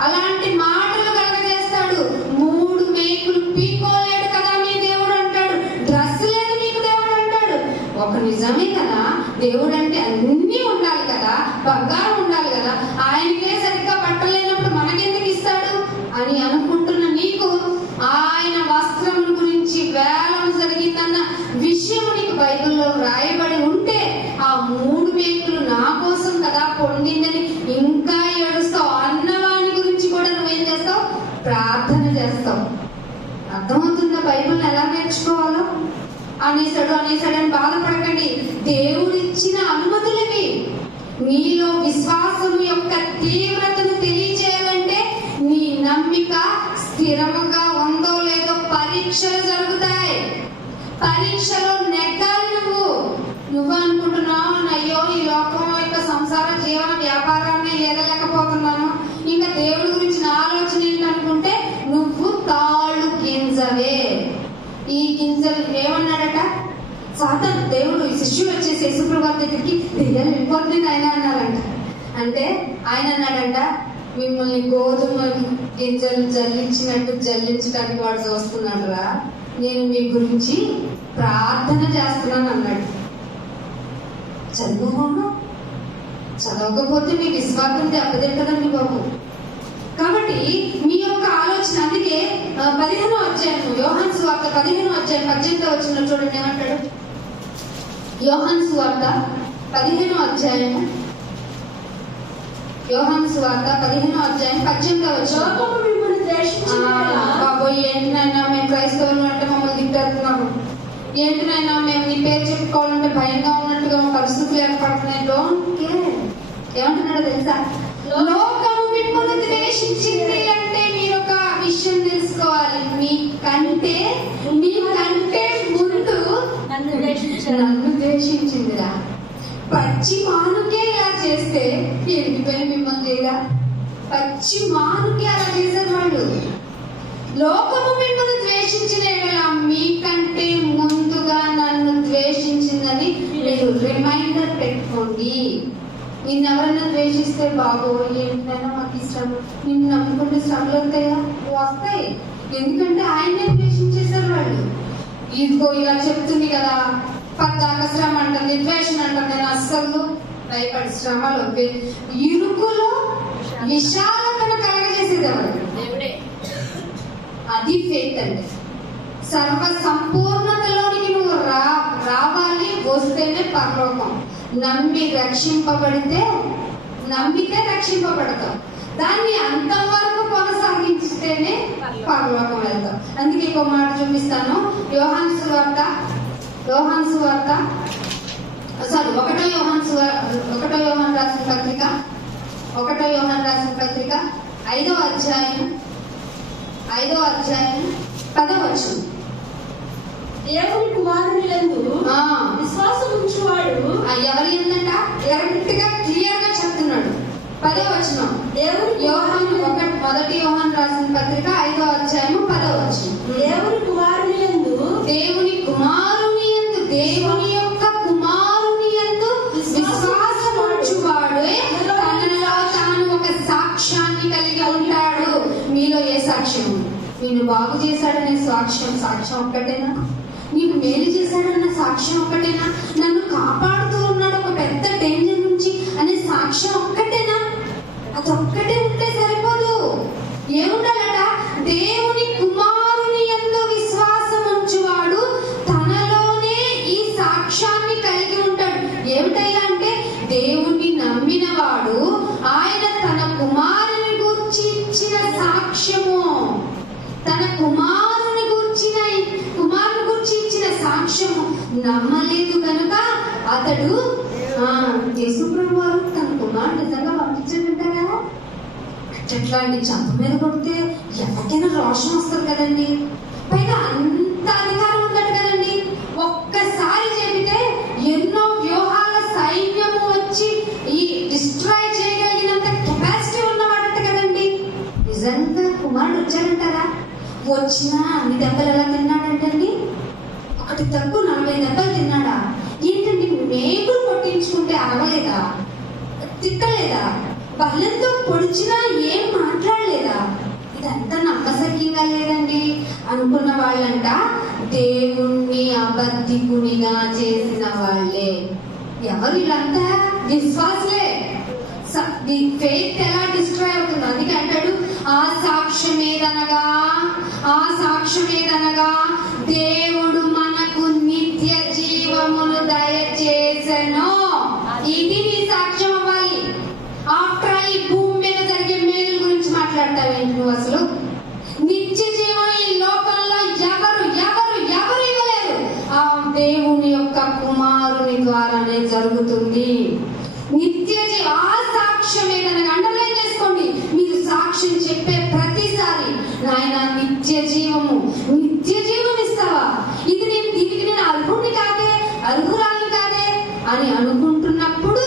అలాంటి మాటలు కలగజేస్తాడు. 3 మేకులు పీకోలేడు కదా మీ దేవుడు అంటాడు. డ్రెస్ లేదు మీకు దేవుడు అంటాడు. ఒక నిజమే కదా, దేవుడు అంటే అన్ని ఉండాలి కదా, బంగారం ఉండాలి కదా, ఆయనకే సరిగ్గా పట్టలేనప్పుడు మనకెందుకు ఇస్తాడు అని అనుకుంటున్న నీకు ఆయన వస్త్రముల గురించి వేలం జరిగిందన్న విషయం నీకు బైబిల్లో రాయబడి ఉంటే, ఆ 3 మేకులు నా కోసం కదా పొందిందని ఇంకా ఏడుస్తావు. అన్నవాని గురించి కూడా నువ్వేం చేస్తావు? ప్రార్థన చేస్తావు. అర్థమవుతుందా బైబిల్ ఎలా నేర్చుకోవాలో? అనేసాడు అని బాధపడకండి. దేవుడిచ్చిన అనుమతులవి. మీలో విశ్వాసం యొక్క తీవ్రతను తెలియజేయాలంటే నమ్మిక స్థిరముగా ఉందో లేదో పరీక్షలు జరుగుతాయి. పరీక్షలో నెగ్గాలి. నువ్వు అనుకుంటున్నావు, అయ్యో ఈ లోకం యొక్క సంసార జీవన వ్యాపారాన్ని ఎదలేకపోతున్నాను, ఇంకా దేవుడి గురించి నా ఆలోచన ఏంటనుకుంటే నువ్వు తాళ్ళు గింజవే. ఈ గింజలు ఏమన్నాడట సాతాను, దేవుడు శిష్యులు వచ్చేసి యేసుప్రభు వారి దగ్గరికి దెయ్యాలు వెళ్ళిపోతుంది ఆయన అన్నారంట. అంటే ఆయన అన్నాడంట, మిమ్మల్ని గోధుమ గింజలు జల్లించినట్టు జల్లించడానికి వాడు చూస్తున్నాడు రా, నేను మీ గురించి ప్రార్థన చేస్తున్నాను అన్నాడు. చదువుకోను, చదవకపోతే మీ విశ్వాసం దెబ్బతింటదండి బాబు. కాబట్టి మీ యొక్క ఆలోచన, అందుకే 15వ అధ్యాయం యోహాను సువార్త 15వ అధ్యాయం 18వ వచనంలో చూడండి ఏమంటాడు. యోహాను సువార్త 15వ అధ్యాయం, యోహాను సువార్త 15వ అధ్యాయం 18వ వచనం. లోకము మిమ్మల్ని ద్వేషించిన యెడల బాబోయ్ ఏంటినైనా మేము క్రైస్తవులు అంటే మమ్మల్ని తిట్టేస్తున్నాము, ఏంటినైనా మేము నీ పేరు చెప్పుకోవాలంటే భయంగా ఉన్నట్టుగా పరిస్థితులు ఏర్పడుతున్నాయి. Don't care. ఏమంటున్నాడో తెలుసా, లోకము మిమ్మల్ని ద్వేషించింది అంటే మీరు ఒక విషయం తెలుసుకోవాలి. మీకంటే ముందు నన్ను ద్వేషించిందిరా. పచ్చి మానుకే ఇలా చేస్తే ఎడిగిపోయి మిమ్మల్ని లేదా, పచ్చి మానుకే అలా చేశారు వాళ్ళు. లోకము మిమ్మల్ని ద్వేషించిన ఎడల మీకంటే ముందుగా నన్ను ద్వేషించిందని మీరు రిమైండర్ పెట్టుకోండి. నిన్నెవరైనా ద్వేషిస్తే బాబో ఏంటైనా మాకు ఈ శ్రమ, నిన్ను నమ్ముకుంటే శ్రమలు వస్తాయి. ఎందుకంటే ఆయనే ద్వేషించేశారు వాళ్ళు. ఇదిగో ఇలా చెప్తుంది కదా, పద్దాక శ్రమ అంటుంది, ద్వేషం అంటుంది. నేను అస్సలు భయపడి శ్రమలు ఇరుకులో విశాలతను కలగజేసేది ఎవరు? దేవుడే. అది ఫెయిత్ అంటే. సర్వ సంపూర్ణతలోనికి నువ్వు రావాలి, వస్తేనే పరలోకం. నమ్మితే రక్షింపబడతాం. దాన్ని అంతవరకు కొనసాగించితేనే పరలోకం వెళ్తాం. అందుకే ఇంకో మాట చూపిస్తాను. యోహాను సువార్త 1 యోహాను రాసిన పత్రిక 5వ అధ్యాయం 10వ వచనం. దేవుని కుమారుని యందు విశ్వాసం ఉంచువాడు ఎవరి ఏందంట డైరెక్ట్ గా క్లియర్ గా చెప్తున్నాడు. 10వ వచనం. దేవుని యోహాను 1 యోహాను రాసిన పత్రిక 5వ అధ్యాయం 10వ వచనం. దేవుని కుమారుని యందు దేవుని యొక్క కుమారుని యందు విశ్వాసం ఉంచువాడే తనలో తాను ఒక సాక్ష్యాన్ని కలిగి ఉంటాడు. మీలో ఏ సాక్ష్యం? నిన్ను బాగు చేశాడనే సాక్ష్యం ఒక్కటేనా? నీకు మేలు చేశాడన్న సాక్ష్యం ఒక్కటేనా? నన్ను కాపాడుతూ ఉన్నాడు ఒక పెద్ద డేంజర్ నుంచి అనే సాక్ష్యం ఒక్కటేనా? అదొక్కటే ఉంటే సరిపోదు. ఏముండాలట? దేవుని కుమారుని యందు విశ్వాసం ఉంచువాడు తనలోనే ఈ సాక్ష్యాన్ని కలిగి ఉంటాడు. ఏమిటయ్యా అంటే, దేవుణ్ణి నమ్మిన వాడు ఆయన తన కుమారుని గూర్చి ఇచ్చిన సాక్ష్యము, తన కుమారుని గూర్చి ఇచ్చిన సాక్ష్యము నమ్మలేదు కనుక అతడు యేసుప్రభు వారు తన కుమారుడు నిజంగా పంపించాడంటారా? అట్లాంటి చంప మీద కొడితే ఎవరికైనా రోషం వస్తుంది కదండి. పైగా అంత అధికారం ఉందట కదండి. ఒక్కసారి చెబితే ఎన్నో వ్యూహాల సైన్యము వచ్చి ఈ డిస్ట్రాయ్ చేయగలిగినంత కెపాసిటీ ఉన్నవాడట కదండి. నిజంగా కుమారుడు వచ్చాడంటారా? వచ్చినా అన్ని దెబ్బలు ఎలా తిన్నాడంటండి? ఒకటి తక్కువ 40 దెబ్బలు తిన్నాడా? ఏంటండి మేకులు కొట్టించుకుంటే అరవలేదా? తిట్టలేదా? బలంతో పొడిచినా ఏం మాట్లాడలేదా? ఇదంతా నమ్మసక్యంగా లేదండి అనుకున్న వాళ్ళంట దేవుణ్ణి అబద్ధికునిగా చేసిన వాళ్ళే. ఎవరు వీళ్ళంతా? విశ్వాసులే. ఫెయిత్ ఎలా డిస్ట్రాయ్ అవుతుంది? అందుకే అంటాడు, ఆ సాక్ష్యమేదనగా దేవుడు మనకు నిత్య జీవమును దయచేసెను. ఇది నీ సాక్ష్యం అవ్వాలి. ఆఫ్టర్ ఈ భూమి మీద జరిగే మేలు గురించి మాట్లాడతావేంటి నువ్వు? అసలు నిత్య జీవం ఈ లోకంలో ఎవరు ఇవ్వలేరు. ఆ దేవుని యొక్క కుమారుని ద్వారానే జరుగుతుంది. నిత్య జీవం ఆ సాక్ష్యం ఏదైనా అండర్లైన్ చేసుకోండి. మీరు సాక్ష్యం చెప్పే ప్రతిసారి నిత్య జీవము. నిత్య జీవం ఇస్తావా? ఇది దీనికి నేను అర్హుడిని కాదే, అర్హురాలు కాదే అని అనుకుంటున్నప్పుడు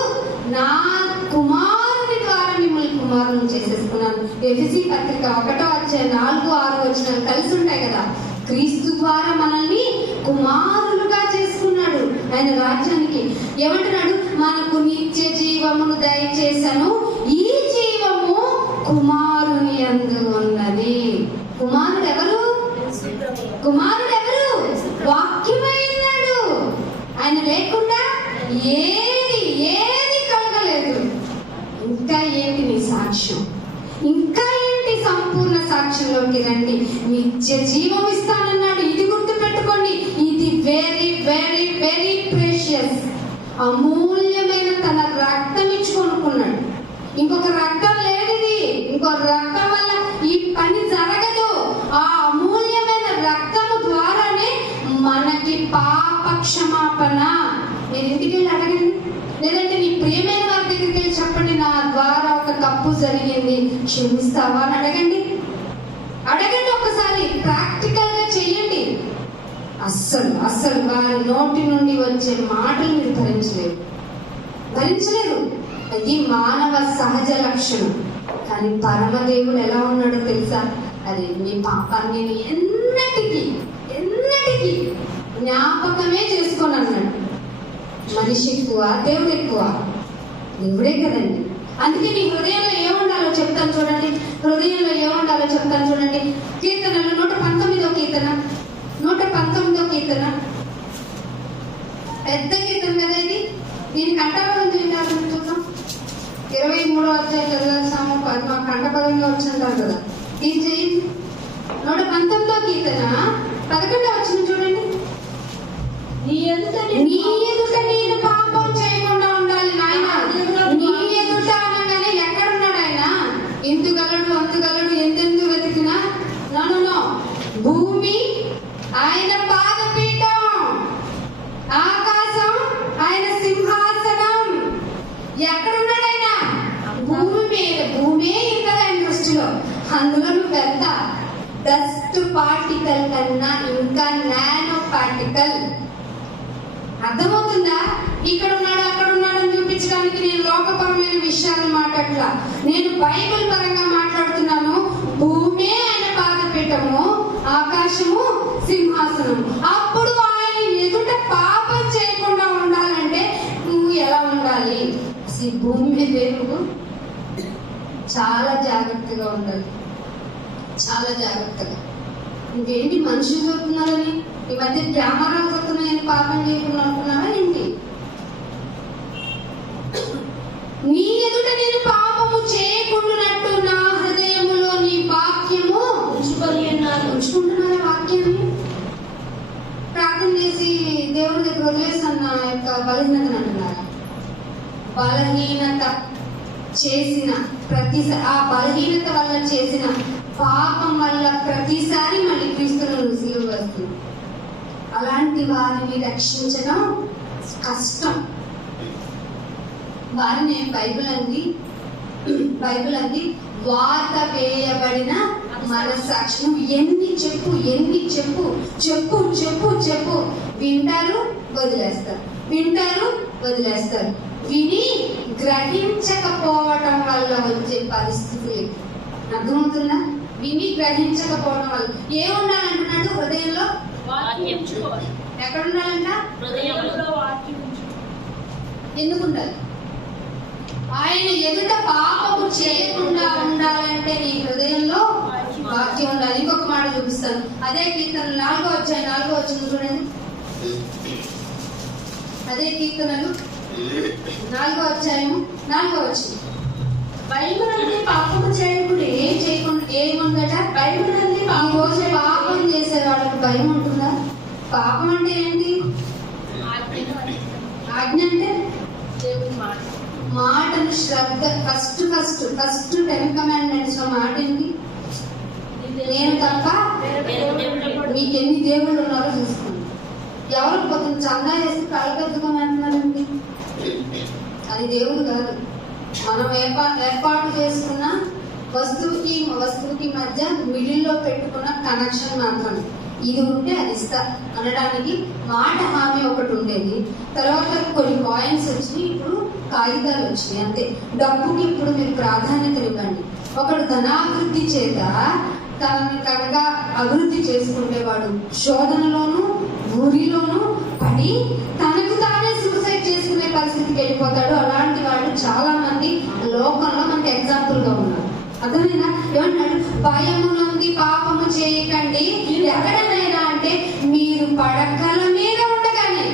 నా కుమారుని ద్వారా మిమ్మల్ని కుమారులను చేసేసుకున్నాను. ఎఫెసీ పత్రిక 1:4-6 కలిసి ఉంటాయి కదా. క్రీస్తు ద్వారా మనల్ని కుమారులుగా చేసుకున్నాడు ఆయన రాజ్యానికి. ఏమంటున్నాడు? మనకు నిత్య జీవమును దయచేసను, ఈ జీవము కుమారుని యందు ఉన్నది. కుమారుడు ఎవరు? కుమారుడు ఎవరు? వాక్యమై ఉన్నాడు. ఆయన లేకుండా ఏది కలగలేదు. ఇంకా ఏంటి నీ సాక్ష్యం? ఇంకా ఏంటి సంపూర్ణ సాక్ష్యంలోకి రండి. నిత్య జీవం ఇస్తానన్నాడు. ఇది గుర్తు పెట్టుకోండి. ఇది వెరీ వెరీ వెరీ ప్రెషియస్. అమూల్యమైన తన రక్తం ఇచ్చి కొనుక్కున్నాడు. ఇంకొక రక్తం లేదు. ఇంకొక రక్తం వల్ల ఈ పని జరగదు. ఆ అమూల్యమైన రక్తము ద్వారానే మనకి పాప క్షమాపణ. మీరు ఇంటికి వెళ్ళి అడగండి, లేదంటే నీ ప్రియమైన వారి దగ్గరికి వెళ్ళి చెప్పండి, నా ద్వారా ఒక తప్పు జరిగింది, క్షమిస్తావా అని అడగండి. ఒకసారి ప్రాక్టికల్ గా చెయ్యండి. అస్సలు వారి నోటి నుండి వచ్చే మాటలు మీరు భరించలేరు. అది మానవ సహజ లక్షణం. కానీ పరమదేవుడు ఎలా ఉన్నాడో తెలుసా? అది మీ పాపాన్ని నేను ఎన్నటికీ జ్ఞాపకమే చేసుకోను అన్నాడు. మనిషి ఎక్కువ, దేవుడు ఎక్కువ? దేవుడే కదండి. అందుకే నీ హృదయంలో ఏముండాలో చెప్తాను చూడండి. కీర్తనలు 119వ కీర్తన, 119వ కీర్తన పెద్ద కీర్తన కదా ఇది. దీని కంఠపదం చేయాలి చూద్దాం. 23వ అధ్యాయం చదివేసాము. మాకు కంఠపదంగా వచ్చింటారు కదా. ఇది చేయండి. 119వ కీర్తన 11వ వచనం చూడండి. నీ ఎదుట నేను పాపం చేయకుండా ఉండాలి నాయన. నీ ఎదుట అనగానే ఎక్కడున్నాడు ఆయన? ఇందుగలడు అందుగలడు ఎందెందు వెతికినా నో. భూమి ఆయన పాదపీఠం, ఆకాశం ఆయన సింహాసనం. ఎక్కడున్నాడు ఆయన? భూమి మీద. భూమే ఇంకా ఆయన దృష్టిలో. అందులో నువ్వు ఎంత డస్ట్ పార్టికల్ కన్నా ఇంకా నానో పార్టికల్. అర్థమవుతుందా? ఇక్కడ ఉన్నాడు అక్కడ ఉన్నాడు అని చూపించడానికి నేను లోకపరమైన విషయాలు మాట్లాడట్లా. నేను బైబిల్ పరంగా మాట్లాడుతున్నాను. భూమే ఆయన పాదపీఠము, ఆకాశము సింహాసనం. అప్పుడు ఆయన ఎదుట పాపం చేయకుండా ఉండాలంటే నువ్వు ఎలా ఉండాలి? ఈ భూమి మీద నువ్వు చాలా జాగ్రత్తగా ఉండాలి. ఇంకేంటి మనుషులు చూస్తున్నారని, ఈ మధ్య కెమెరాలు చూస్తున్నాయని పాపం చేయకుండా అనుకున్నావా ఏంటి? నీ ఎదుట నేను పాపము చేయకుండానట్టు నా హృదయములో నీ వాక్యము ఉంచుకుంటున్నారా? వాక్యాన్ని ప్రార్థన చేసి దేవుడి దగ్గర వదిలేసాను నా యొక్క బలహీనతను అంటున్నారా? బలహీనత చేసిన ప్రతిసారి, ఆ బలహీనత వల్ల చేసిన పాపం వల్ల ప్రతిసారి మళ్ళీ క్రీస్తును సిలువ వేస్తుంది. అలాంటి వారిని రక్షించడం కష్టం. వారిని బైబిల్ అంది వాత వేయబడిన మనస్సాక్షి. ఎన్ని చెప్పు వింటారు వదిలేస్తారు. విని గ్రహించకపోవటం వల్ల వచ్చే పరిస్థితులు అర్థమవుతుందా? విని గ్రహించకపోవడం వల్ల ఏముండాలంటున్నాడు? హృదయంలో ఎక్కడ ఉండాలంట? ఎందుకు ఉండాలి? ఆయన ఎదుట పాపము చేయకుండా ఉండాలంటే నీ హృదయంలో వాక్యం ఉండాలి. ఇంకొక మాట చూపిస్తాను. అదే కీర్తన 4వ అధ్యాయం 4వ వచనం చూడండి. అదే కీర్తనలు 4వ అధ్యాయం 4వ వచనం. బైబిల్ పాపము చేయకుండా ఏముందట? బైబిల్ రోజు పాపం చేసే వాళ్ళకి భయం ఉంటుందా? పాపం అంటే ఏంటి? ఆజ్ఞ అంటే మాటను శ్రద్ధ. ఫస్ట్ 10 కమాండ్మెంట్స్ లో మాట ఏంటి? నేను తప్ప మీకు ఎన్ని దేవుళ్ళు ఉన్నారో చూసుకోండి. ఎవరు కొంచెం చందా వేసి కళ్ళకద్దుకొని అంటున్నారండి? అది దేవుడు కాదు. మనం ఏర్పాటు చేసుకున్న వస్తువుకి మధ్య మిడిల్లో పెట్టుకున్న కనెక్షన్ మాత్రమే. ఇది ఉంటే అది ఇస్తా అనడానికి మాట హామీ ఒకటి ఉండేది. తర్వాత కొన్ని కాయిన్స్ వచ్చినాయి, ఇప్పుడు కాగితాలు వచ్చినాయి, అంతే. డబ్బుకి ఇప్పుడు మీరు ప్రాధాన్యతనివ్వండి. ఒకడు ధనాభివృద్ధి చేత తనని కనుక అభివృద్ధి చేసుకుంటే వాడు శోధనలోను ఊరిలోను పడి తనకు తానే సూసైడ్ చేసుకునే పరిస్థితికి వెళ్ళిపోతాడు. అలాంటి వాళ్ళు చాలా మంది లోకంలో మనకి ఎగ్జాంపుల్ గా ఉన్నారు. అర్థమైనా? ఏమన్నాడు? భయము నుండి పాపము చేయకండి. ఎక్కడనైనా అంటే మీరు పడకల మీద ఉండగానే.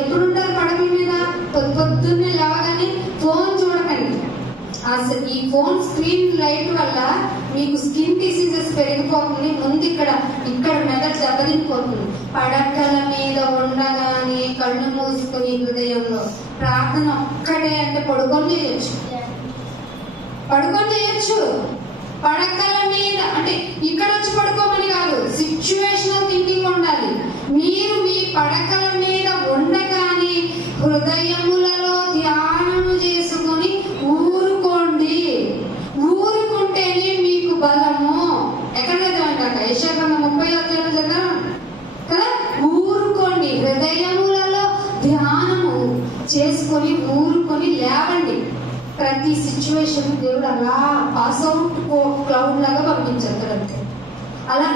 ఎప్పుడు ఉంటారు పడకల మీద? పొద్దున్నే లేవగానే ఫోన్ చూడకండి. అసలు ఈ ఫోన్ స్క్రీన్ లైట్ వల్ల మీకు స్కిన్ డిసీజెస్ పెరిగిపోతుంది. ముందు ఇక్కడ మెదడు దెబ్బతినిపోతుంది. పడకల మీద ఉండగానే కళ్ళు మూసుకుని హృదయంలో ప్రార్థన ఒక్కటే, అంటే పడుకొని చేయొచ్చు. పడకల మీద అంటే ఇక్కడ వచ్చి పడుకోమని కాదు, సిచ్యువేషనల్ థింకింగ్ ఉండాలి. మీరు మీ పడకల మీద ఉండగానే హృదయములలో ధ్యానము చేసుకొని ఊరుకోండి. ఊరుకుంటేనే మీకు బలము. ఎక్కడ చదివాక యెషయా 30 చదివా కదా? ఊరుకోండి, హృదయములలో ధ్యానము చేసుకొని ఊరుకొని లేవండి. ప్రతి సిచ్యువేషన్ దేవుడు అలా పాస్ అవుట్ క్లౌడ్ లాగా పంపించారు అంతే. అలా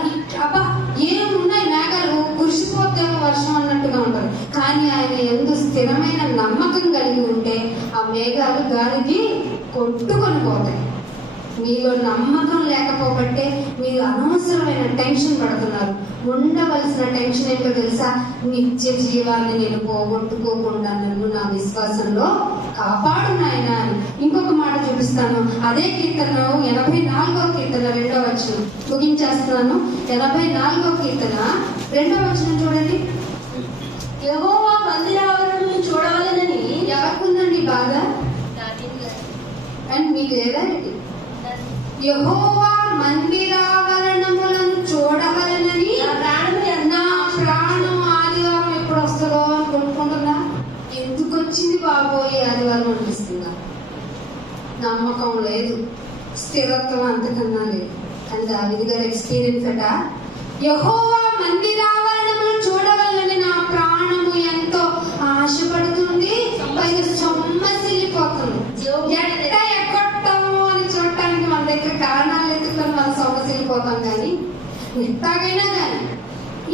అబ్బా ఏమున్నాయి, మేఘాలు కురిసిపోతేమో వర్షం అన్నట్టుగా ఉంటారు. కానీ ఆయన ఎందు స్థిరమైన నమ్మకం కలిగి ఉంటే ఆ మేఘాలు గాలికి కొట్టుకొని పోతాయి. మీలో నమ్మకం లేకపోబట్టే మీరు అనవసరమైన టెన్షన్ పడుతున్నారు. ఉండవలసిన టెన్షన్ ఏంటో తెలుసా? నిత్య జీవాన్ని నేను పోగొట్టుకోకుండా నన్ను నా విశ్వాసంలో కాపాడు నాయన అని. ఇంకొక మాట చూపిస్తాను. అదే కీర్తన 84వ కీర్తన 2వ వచనం ముగించేస్తున్నాను. 84వ కీర్తన 2వ వచనం చూడండి. యెహోవా మందిరావరణము చూడవలెనని ఎవరికుందండి బాగా? అండ్ మీకు లేదా? యెహోవా మందిరావరణములను చూడవలెనని నా ప్రాణం ఆదివారం ఎప్పుడు వస్తుందో అని కొట్టుకుంటున్నా. ఎందుకు వచ్చింది బాబోయ్ ఆదివారం అనిపిస్తుందా? నమ్మకం లేదు, స్థిరత్వం అంతకన్నా లేదు. అని దావీదు గారి ఎక్స్పీరియన్స్ అట. యెహోవా మందిరావరణములను చూడవలెనని నా ప్రాణము ఎంతో ఆశపడుతుంది, పైగా సొమ్మసిల్లిపోతుంది. ఎక్కడము అని చూడటానికి మన దగ్గర కారణాలు ఎత్తుకొని మనం సొమ్మసిల్లిపోతాం. కానీ ఎట్టాగైనా కానీ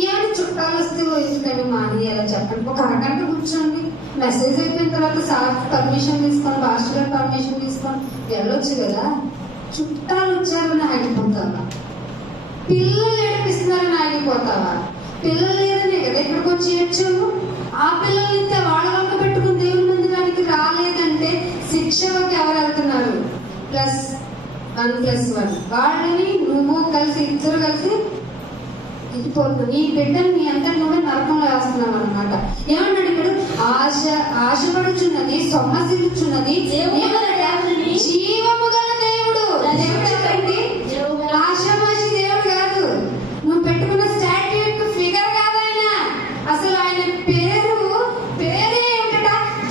ఏమైనా చుట్టాలు వస్తే ఎందుకని మానేయాలో చెప్పండి. ఒక అరగంట కూర్చోండి, మెసేజ్ అయిపోయిన తర్వాత సార్ పర్మిషన్ తీసుకొని, పాస్టర్ గారు పర్మిషన్ తీసుకొని వెళ్ళొచ్చు కదా. చుట్టాలు వచ్చారని ఆగిపోతావా? పిల్లలు ఏడిపిస్తున్నారని ఆగిపోతావా? పిల్లలు లేదనే కదా ఇక్కడికి వచ్చి ఏడ్చావు. ఆ పిల్లల్ని వాళ్ళ వంక పెట్టుకుని దేవుని మందిరానికి రాలేదంటే శిక్షకి ఎవరు వెళ్తున్నారు? +1+1 వాళ్ళని నువ్వు కలిసి ఇద్దరు కలిసి ఇచ్చిపోతున్నావు. నీ బిడ్డను నీ అంతటి నువ్వే నరకంలో వేస్తున్నావు అనమాట. ఏమన్నాడు ఇప్పుడు? ఆశపడుచున్నది, సొమ్మసిల్లుచున్నది జీవము గల దేవుడు. చెప్పండి, ఆశమాషి దేవుడు కాదు. నువ్వు పెట్టుకున్న స్టాట్యూ ఫిగర్ కాదు ఆయన. అసలు ఆయన పేరే ఏమిట?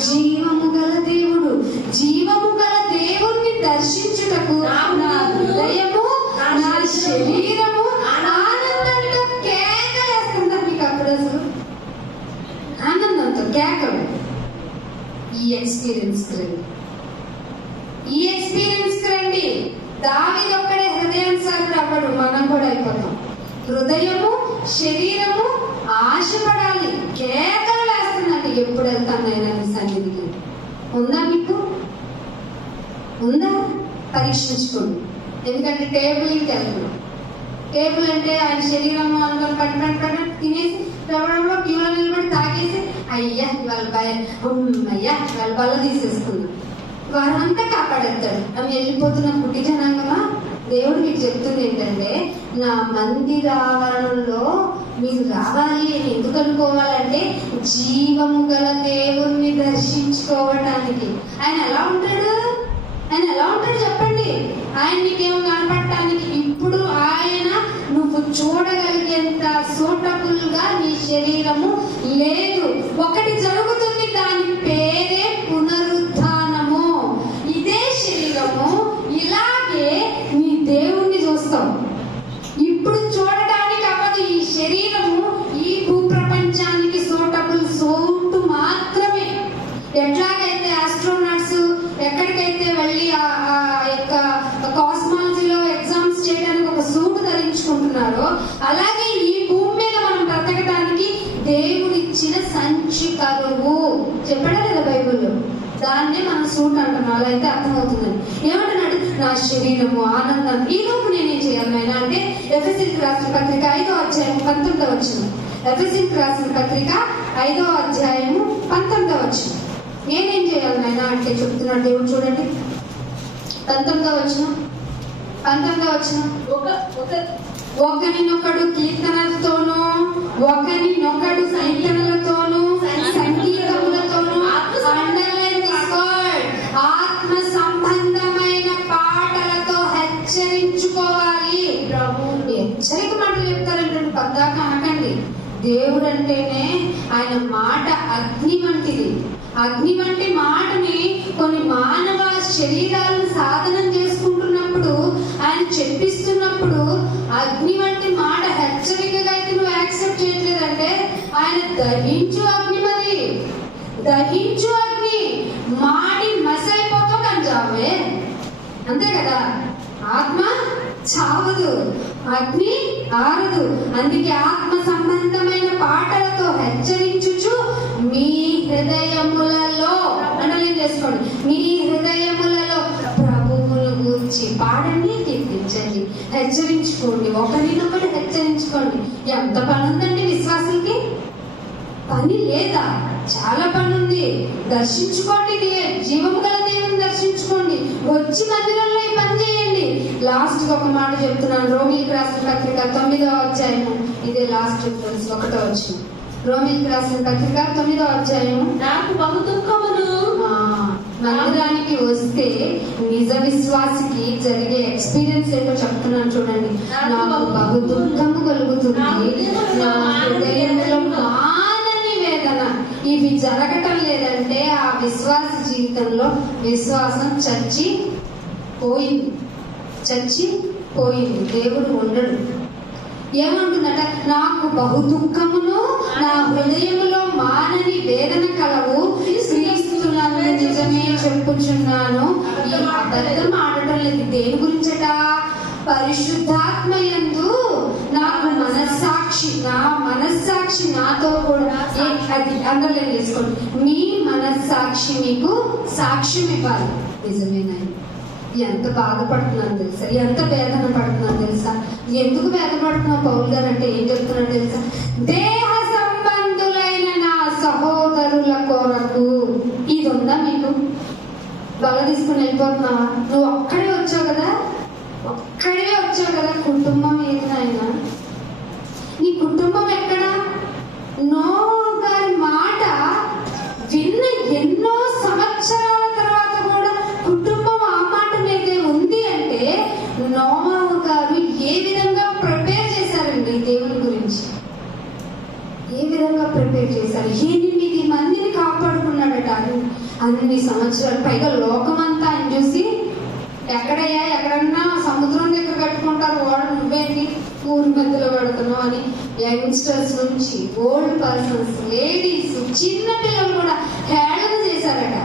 జీవము గల దేవుడు. జీవము గల దేవుణ్ణి దర్శించుటకు నా హృదయము, నా శరీరము ఆనందంతో కేకలేస్తుందా? మీకు అప్పుడు అసలు ఆనందంతో కేకలు. ఈ ఎక్స్పీరియన్స్ రండి. దావీదు ఒక్కడే హృదయానుసారుడు అవ్వడు, మనం కూడా అయిపోతాం. హృదయము శరీరము ఆశపడాలి. కేకలు వేస్తుందంటే ఎప్పుడు వెళ్తాను నేను నీ సన్నిధికి. ఉందా మీకు? ఉందా? పరీక్షించుకోండి. ఎందుకంటే టేబుల్కి వెళ్తున్నాం. టేబుల్ అంటే ఆయన శరీరం అనుకుని పట్టు తినేసి రవ్వడంలో క్యూలో నిలబడి తాగేసి అయ్యా ఇవాళ బల్ల తీసేసుకున్నాం. వారంతా కాపాడేస్తాడు. ఆమె వెళ్ళిపోతున్న పుట్టి జనాంగమా, దేవుడు మీకు చెప్తుంది ఏంటంటే, నా మందిరావరణంలో మీరు రావాలి అని ఎందుకు అనుకోవాలంటే జీవము గల దేవుణ్ణి దర్శించుకోవటానికి. ఆయన ఎలా ఉంటాడు చెప్పండి? ఆయన నీకేమో కనపడటానికి ఇప్పుడు ఆయన నువ్వు చూడగలిగేంత సూటబుల్ గా నీ శరీరము లేదు. ఒకటి జరుగుతుంది, దాని పేరే పునరుద్ధానము. ఇదే శరీరము ఇలాగే నీ కరువు చెప్పాడా లేదా బైబిల్లో? దాన్నే మనం సూట్ అంటున్నాం. అలా అయితే అర్థమవుతుందని. ఏమంటున్నాడు? నా శరీరము ఆనందం ఈ లోపు నేనేం చేయాలి నాయన అంటే ఎఫెసీయులకు రాసిన పత్రిక 5వ అధ్యాయం 19వ వచనం. ఎఫెసీయులకు రాసిన పత్రిక 5వ అధ్యాయము 19వ వచనం. నేనేం చేయాలి నాయన అంటే చెప్తున్నాడు దేవుడు. చూడండి 19వ వచనం. ఒకరినొకడు కీర్తనలతోనూ ఒకరినొకడు సంకీర్తనలతోనూ సంగీతములతోనూ ఆత్మ సంబంధమైన పాటలతో హెచ్చరించుకోవాలి. హెచ్చరిక మాటలు చెప్తారంటే పద్దాక అనకండి. దేవుడు అంటేనే ఆయన మాట అగ్ని వంటిది. అగ్ని వంటి మాటని కొన్ని మానవ శరీరాలను సాధనం చేసుకుంటున్నప్పుడు ఆయన చెప్పిస్తున్నప్పుడు అగ్ని వంటి మాట హెచ్చరికగా అయితే నువ్వు యాక్సెప్ట్ చేయట్లేదంటే ఆయన దహించు అగ్ని. మరి దహించు అగ్ని మాడి మసైపోతావు కానీ చావే, అంతే కదా. ఆత్మ చావదు, అగ్ని ఆరదు. అందుకే ఆత్మ సంబంధమైన పాటలతో హెచ్చరించుచు మీ హృదయములలో అండర్లైన్ చేసుకోండి. మీ హృదయములలో ప్రభువును గూర్చి పాడండి, కీర్తించండి, హెచ్చరించుకోండి. ఒకరినొకటి హెచ్చరించుకోండి. ఎంత పని ఉందండి విశ్వాసులకి? పని లేదా? చాలా పని ఉంది. దర్శించుకోండి, జీవము గల దేవుని దర్శించుకోండి. వచ్చి మందిరంలో ఈ పని చేయండి. లాస్ట్ ఒక మాట చెప్తున్నాను. రోమిలకు రాసిన పత్రిక 9వ అధ్యాయము. ఇదే లాస్ట్ రిఫరెన్స్ 1వ వచనం. రోమిలకు రాసిన పత్రిక 9వ అధ్యాయము. నాకు బహు దుఃఖమును. మందిరానికి వస్తే నిజ విశ్వాసికి జరిగే ఎక్స్పీరియన్స్ ఏంటో చెప్తున్నాను చూడండి. నాకు బహు దుఃఖము కలుగుతుంది, నా హృదయంలో మానని వేదన. ఇవి జరగటం లేదంటే ఆ విశ్వాస జీవితంలో విశ్వాసం చచ్చిపోయింది. దేవుడు ఉండడు. ఏమంటుందట? నాకు బహు దుఃఖమును నా హృదయములో మానని వేదన కలవు, క్రీస్తునందు నిజమే చెప్పుచున్నాను. ఈ అబద్ధం ఆడటం లేదు. దేని గురించట? పరిశుద్ధాత్మ యందు నాకు మనస్సాక్షి నాతో కూడా. అది అండర్లైన్ చేసుకోండి. మీ మనస్సాక్షి మీకు సాక్ష్యం ఇవ్వాలి. నిజమేనా? ఎంత బాధపడుతున్నాను తెలుసా? ఎంత వేదన పడుతున్నాను తెలుసా? ఎందుకు వేదన పడుతున్నావు పౌల్ గారు అంటే ఏం చెప్తున్నాడు తెలుసా? దేహ సంబంధులైన నా సహోదరుల కొరకు. ఇది ఉందా మీకు? బల తీసుకుని వెళ్ళిపోతున్నావా? నువ్వు ఒక్కడే వచ్చావు కదా. కుటుంబం ఏదైనా నీ కుటుంబం ఎక్కడా? నోహు గారి మాట విన్న ఎన్నో సంవత్సరాల తర్వాత కూడా కుటుంబం ఆ మాట మీదే ఉంది అంటే నోహు గారు ఏ విధంగా ప్రిపేర్ చేశారండి దేవుని గురించి? ఏ విధంగా ప్రిపేర్ చేశారు? 8 మందిని కాపాడుకున్నాడట అన్ని సంవత్సరాలు. పైగా లోకమంతా ఆయన చూసి ఎక్కడన్నా సముద్రం దగ్గర కట్టుకుంటారు వాడు, నువ్వేంటి ఊరి మధ్యలో పెడుతున్నావు అని యంగ్స్టర్స్ నుంచి ఓల్డ్ పర్సన్స్, లేడీస్, చిన్న పిల్లలు కూడా హేళన చేశారట.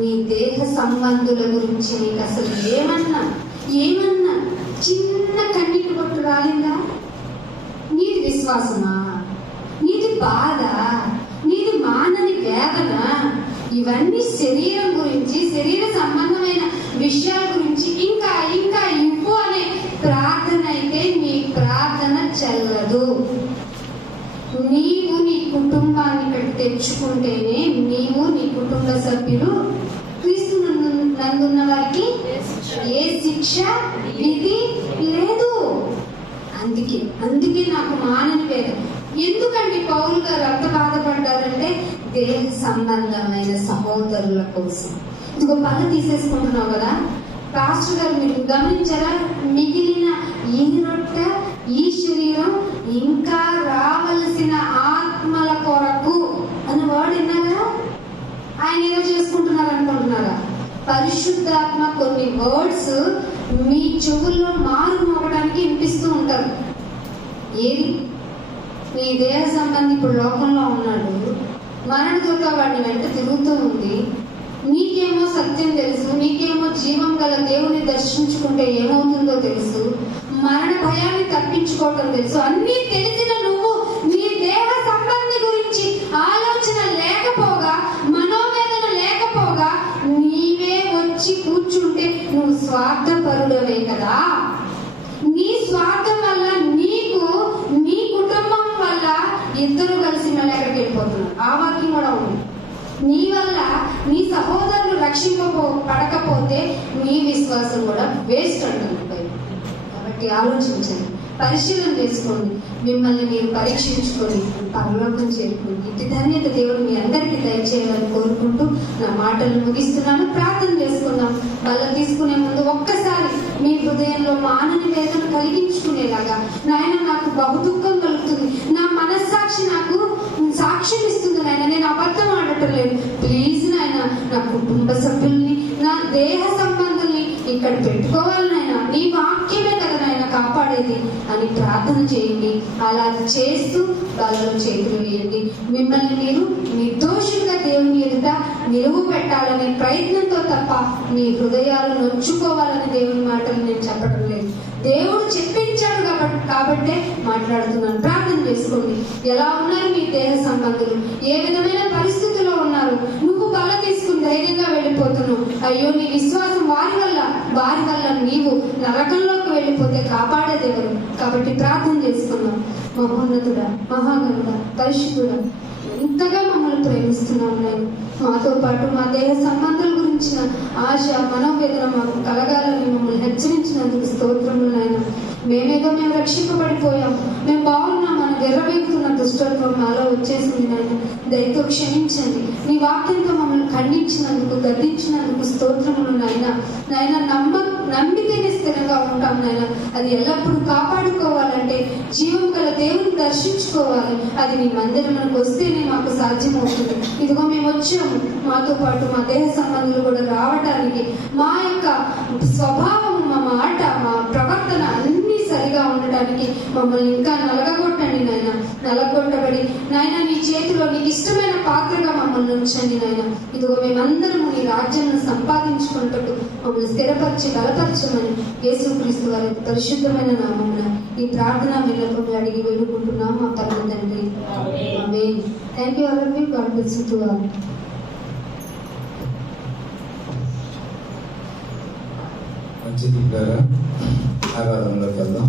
నీ దేహ సంబంధుల గురించి నీకు అసలు ఏమన్నా చిన్న కన్నీటి పొట్టు రాలిందా? నీది విశ్వాసమా? నీది బాధ? నీది మానని వేదన? ఇవన్నీ శరీరం గురించి, శరీర సంబంధమైన విషయాల గురించి ఇంకా ఇవ్వు అనే ప్రార్థన అయితే నీ ప్రార్థన చెల్లదు. నీవు నీ కుటుంబాన్ని ఇక్కడ తెచ్చుకుంటేనే నీవు నీ కుటుంబ సభ్యులు క్రీస్తు నందున్న వారికి ఏ శిక్ష విధి లేదు. అందుకే నాకు మానని వేదన. ఎందుకండి పౌలు గారు అంత బాధపడ్డారంటే దేహ సంబంధమైన సహోదరుల కోసం. ఇదిగో పళ్ళ తీసేసుకుంటున్నావు కదా పాస్టర్ గారు, మీరు గమనించారా? మిగిలిన ఈ రొట్టె ఈ శరీరం ఇంకా రావలసిన ఆత్మల కొరకు అని వర్డ్ విన్నారా? ఆయన ఏదో చేసుకుంటున్నారు అనుకుంటున్నారా? పరిశుద్ధాత్మ కొన్ని వర్డ్స్ మీ చెవుల్లో మారు మోగడానికి వినిపిస్తూ ఉంటారు. ఏది? నీ దేహ సంబంధి ఇప్పుడు లోకంలో ఉన్నాడు, మరణ దూత వాడిని వెంట తిరుగుతూ ఉంది. నీకేమో సత్యం తెలుసు, నీకేమో జీవం గల దేవుని దర్శించుకుంటే ఏమవుతుందో తెలుసు, మరణ భయాన్ని తప్పించుకోవటం తెలుసు. అన్నీ తెలిసిన నువ్వు నీ దేహ సంబంధి గురించి ఇద్దరు కలిసి మళ్ళీ ఎక్కడికి వెళ్ళిపోతున్నారు. ఆ వాక్యం కూడా ఉంది. నీ వల్ల నీ సహోదరులు పడకపోతే మీ విశ్వాసం కూడా వేస్ట్ అంటుంది బైబిల్. కాబట్టి ఆలోచించండి, పరిశీలన చేసుకోండి, మిమ్మల్ని మీరు పరీక్షించుకొని పరలోకం చేరుకోండి. ఇటు ధన్యత దేవుడు మీ అందరికీ దయచేయాలని కోరుకుంటూ నా మాటలు ముగిస్తున్నాను. ప్రార్థన చేసుకుందాం. బల్ల తీసుకునే ముందు ఒక్కసారి మీ హృదయంలో మానని వేదన కలిగించుకునేలాగా, నాయన నాకు బహు దుఃఖం కలుగుతుంది, నా మనస్సాక్షి నాకు సాక్ష్యం ఇస్తుంది నాయన, నేను అబద్ధం ఆడటం లేదు, ప్లీజ్ నాయన నా కుటుంబ సభ్యుల్ని, నా దేహ సంబంధుల్ని ఇక్కడ పెట్టుకోవాలి నాయన, నీ వాక్యమే కదా నాయన కాపాడేది అని ప్రార్థన చేయండి. అలా చేస్తూ వాళ్ళలో చేతులు వేయండి. మిమ్మల్ని మీరు నిర్దోషులుగా దేవుని ఎదుట నిలువు పెట్టాలనే ప్రయత్నంతో తప్ప మీ హృదయాలు నొచ్చుకోవాలని దేవుని మాటలు నేను చెప్పడం లేదు. దేవుడు చెప్పించాడు కాబట్టే మాట్లాడుతున్నాను. ప్రార్థన చేసుకోండి. ఎలా ఉన్నారు మీ దేహ సంబంధులు? ఏ విధమైన పరిస్థితుల్లో ఉన్నారు? నువ్వు బల్ల తీసుకుని ధైర్యంగా వెళ్ళిపోతున్నావు. అయ్యో నీ విశ్వాసం వారి వల్ల నీవు నరకంలోకి వెళ్ళిపోతే కాపాడేది ఎవరు? కాబట్టి ప్రార్థన చేసుకున్నాం. మహోన్నతుడా, మహాగణుడా, పరిశుద్ధుడా, ఇంతగా మమ్మల్ని ప్రేమిస్తున్నాం నేను. మాతో పాటు మా దేహ సంబంధాల గురించిన ఆశ, మనోవేదన మాకు కలగాలని మమ్మల్ని హెచ్చరించినందుకు స్తోత్రములు నాయన. మేము రక్షింపబడిపోయాం, మేము బాగున్నాం అని వెర్రవేగుతున్న దుష్టత్వం మాలో వచ్చేసింది నాయన. దయతో క్షమించండి. నీ వాక్యంతో మమ్మల్ని ఖండించినందుకు, గద్దించినందుకు స్తోత్రములు నాయన. నాయన నమ్మితేనే స్థిరంగా ఉంటాం నాయన. అది ఎల్లప్పుడూ కాపాడుకోవాలంటే జీవం గల దేవుని దర్శించుకోవాలి. అది నీ మందిరంలోకి వస్తేనే మాకు సాధ్యమవుతుంది. ఇదిగో మేము వచ్చాము. మాతో పాటు మా దేహ సంబంధులు కూడా రావడానికి, మా యొక్క స్వభావం, మా మాట, మా ప్రవర్తన అన్ని సరిగా ఉండటానికి మమ్మల్ని ఇంకా నలగగొట్టండి నాయన. నలగొట్టబడి నాయన నీ చేతిలో నీకు ఇష్టమైన పాత్రగా మమ్మల్ని ఉంచండి నాయన. ఇదిగో మేమందరము నీ రాజ్యాన్ని సంపాదించుకున్నట్టు మమ్మల్ని స్థిరపరిచి బలపరచమని యేసుక్రీస్తు వారి పరిశుద్ధమైన నామమున ఈ ప్రార్థన విన్నపములు అడిగి వేడుకుంటున్నాం మా పరమ తండ్రి. Amen. Thank you all of you. God bless you to all. మంచిది ద్వారా ఆరాధనలోకి వెళ్దాం.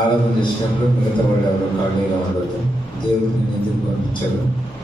ఆరాధన చేసినప్పుడు మిగతా వాళ్ళు ఎవరో ఖాళీగా ఉండదు. దేవుడిని ఎందుకు పంపించారు?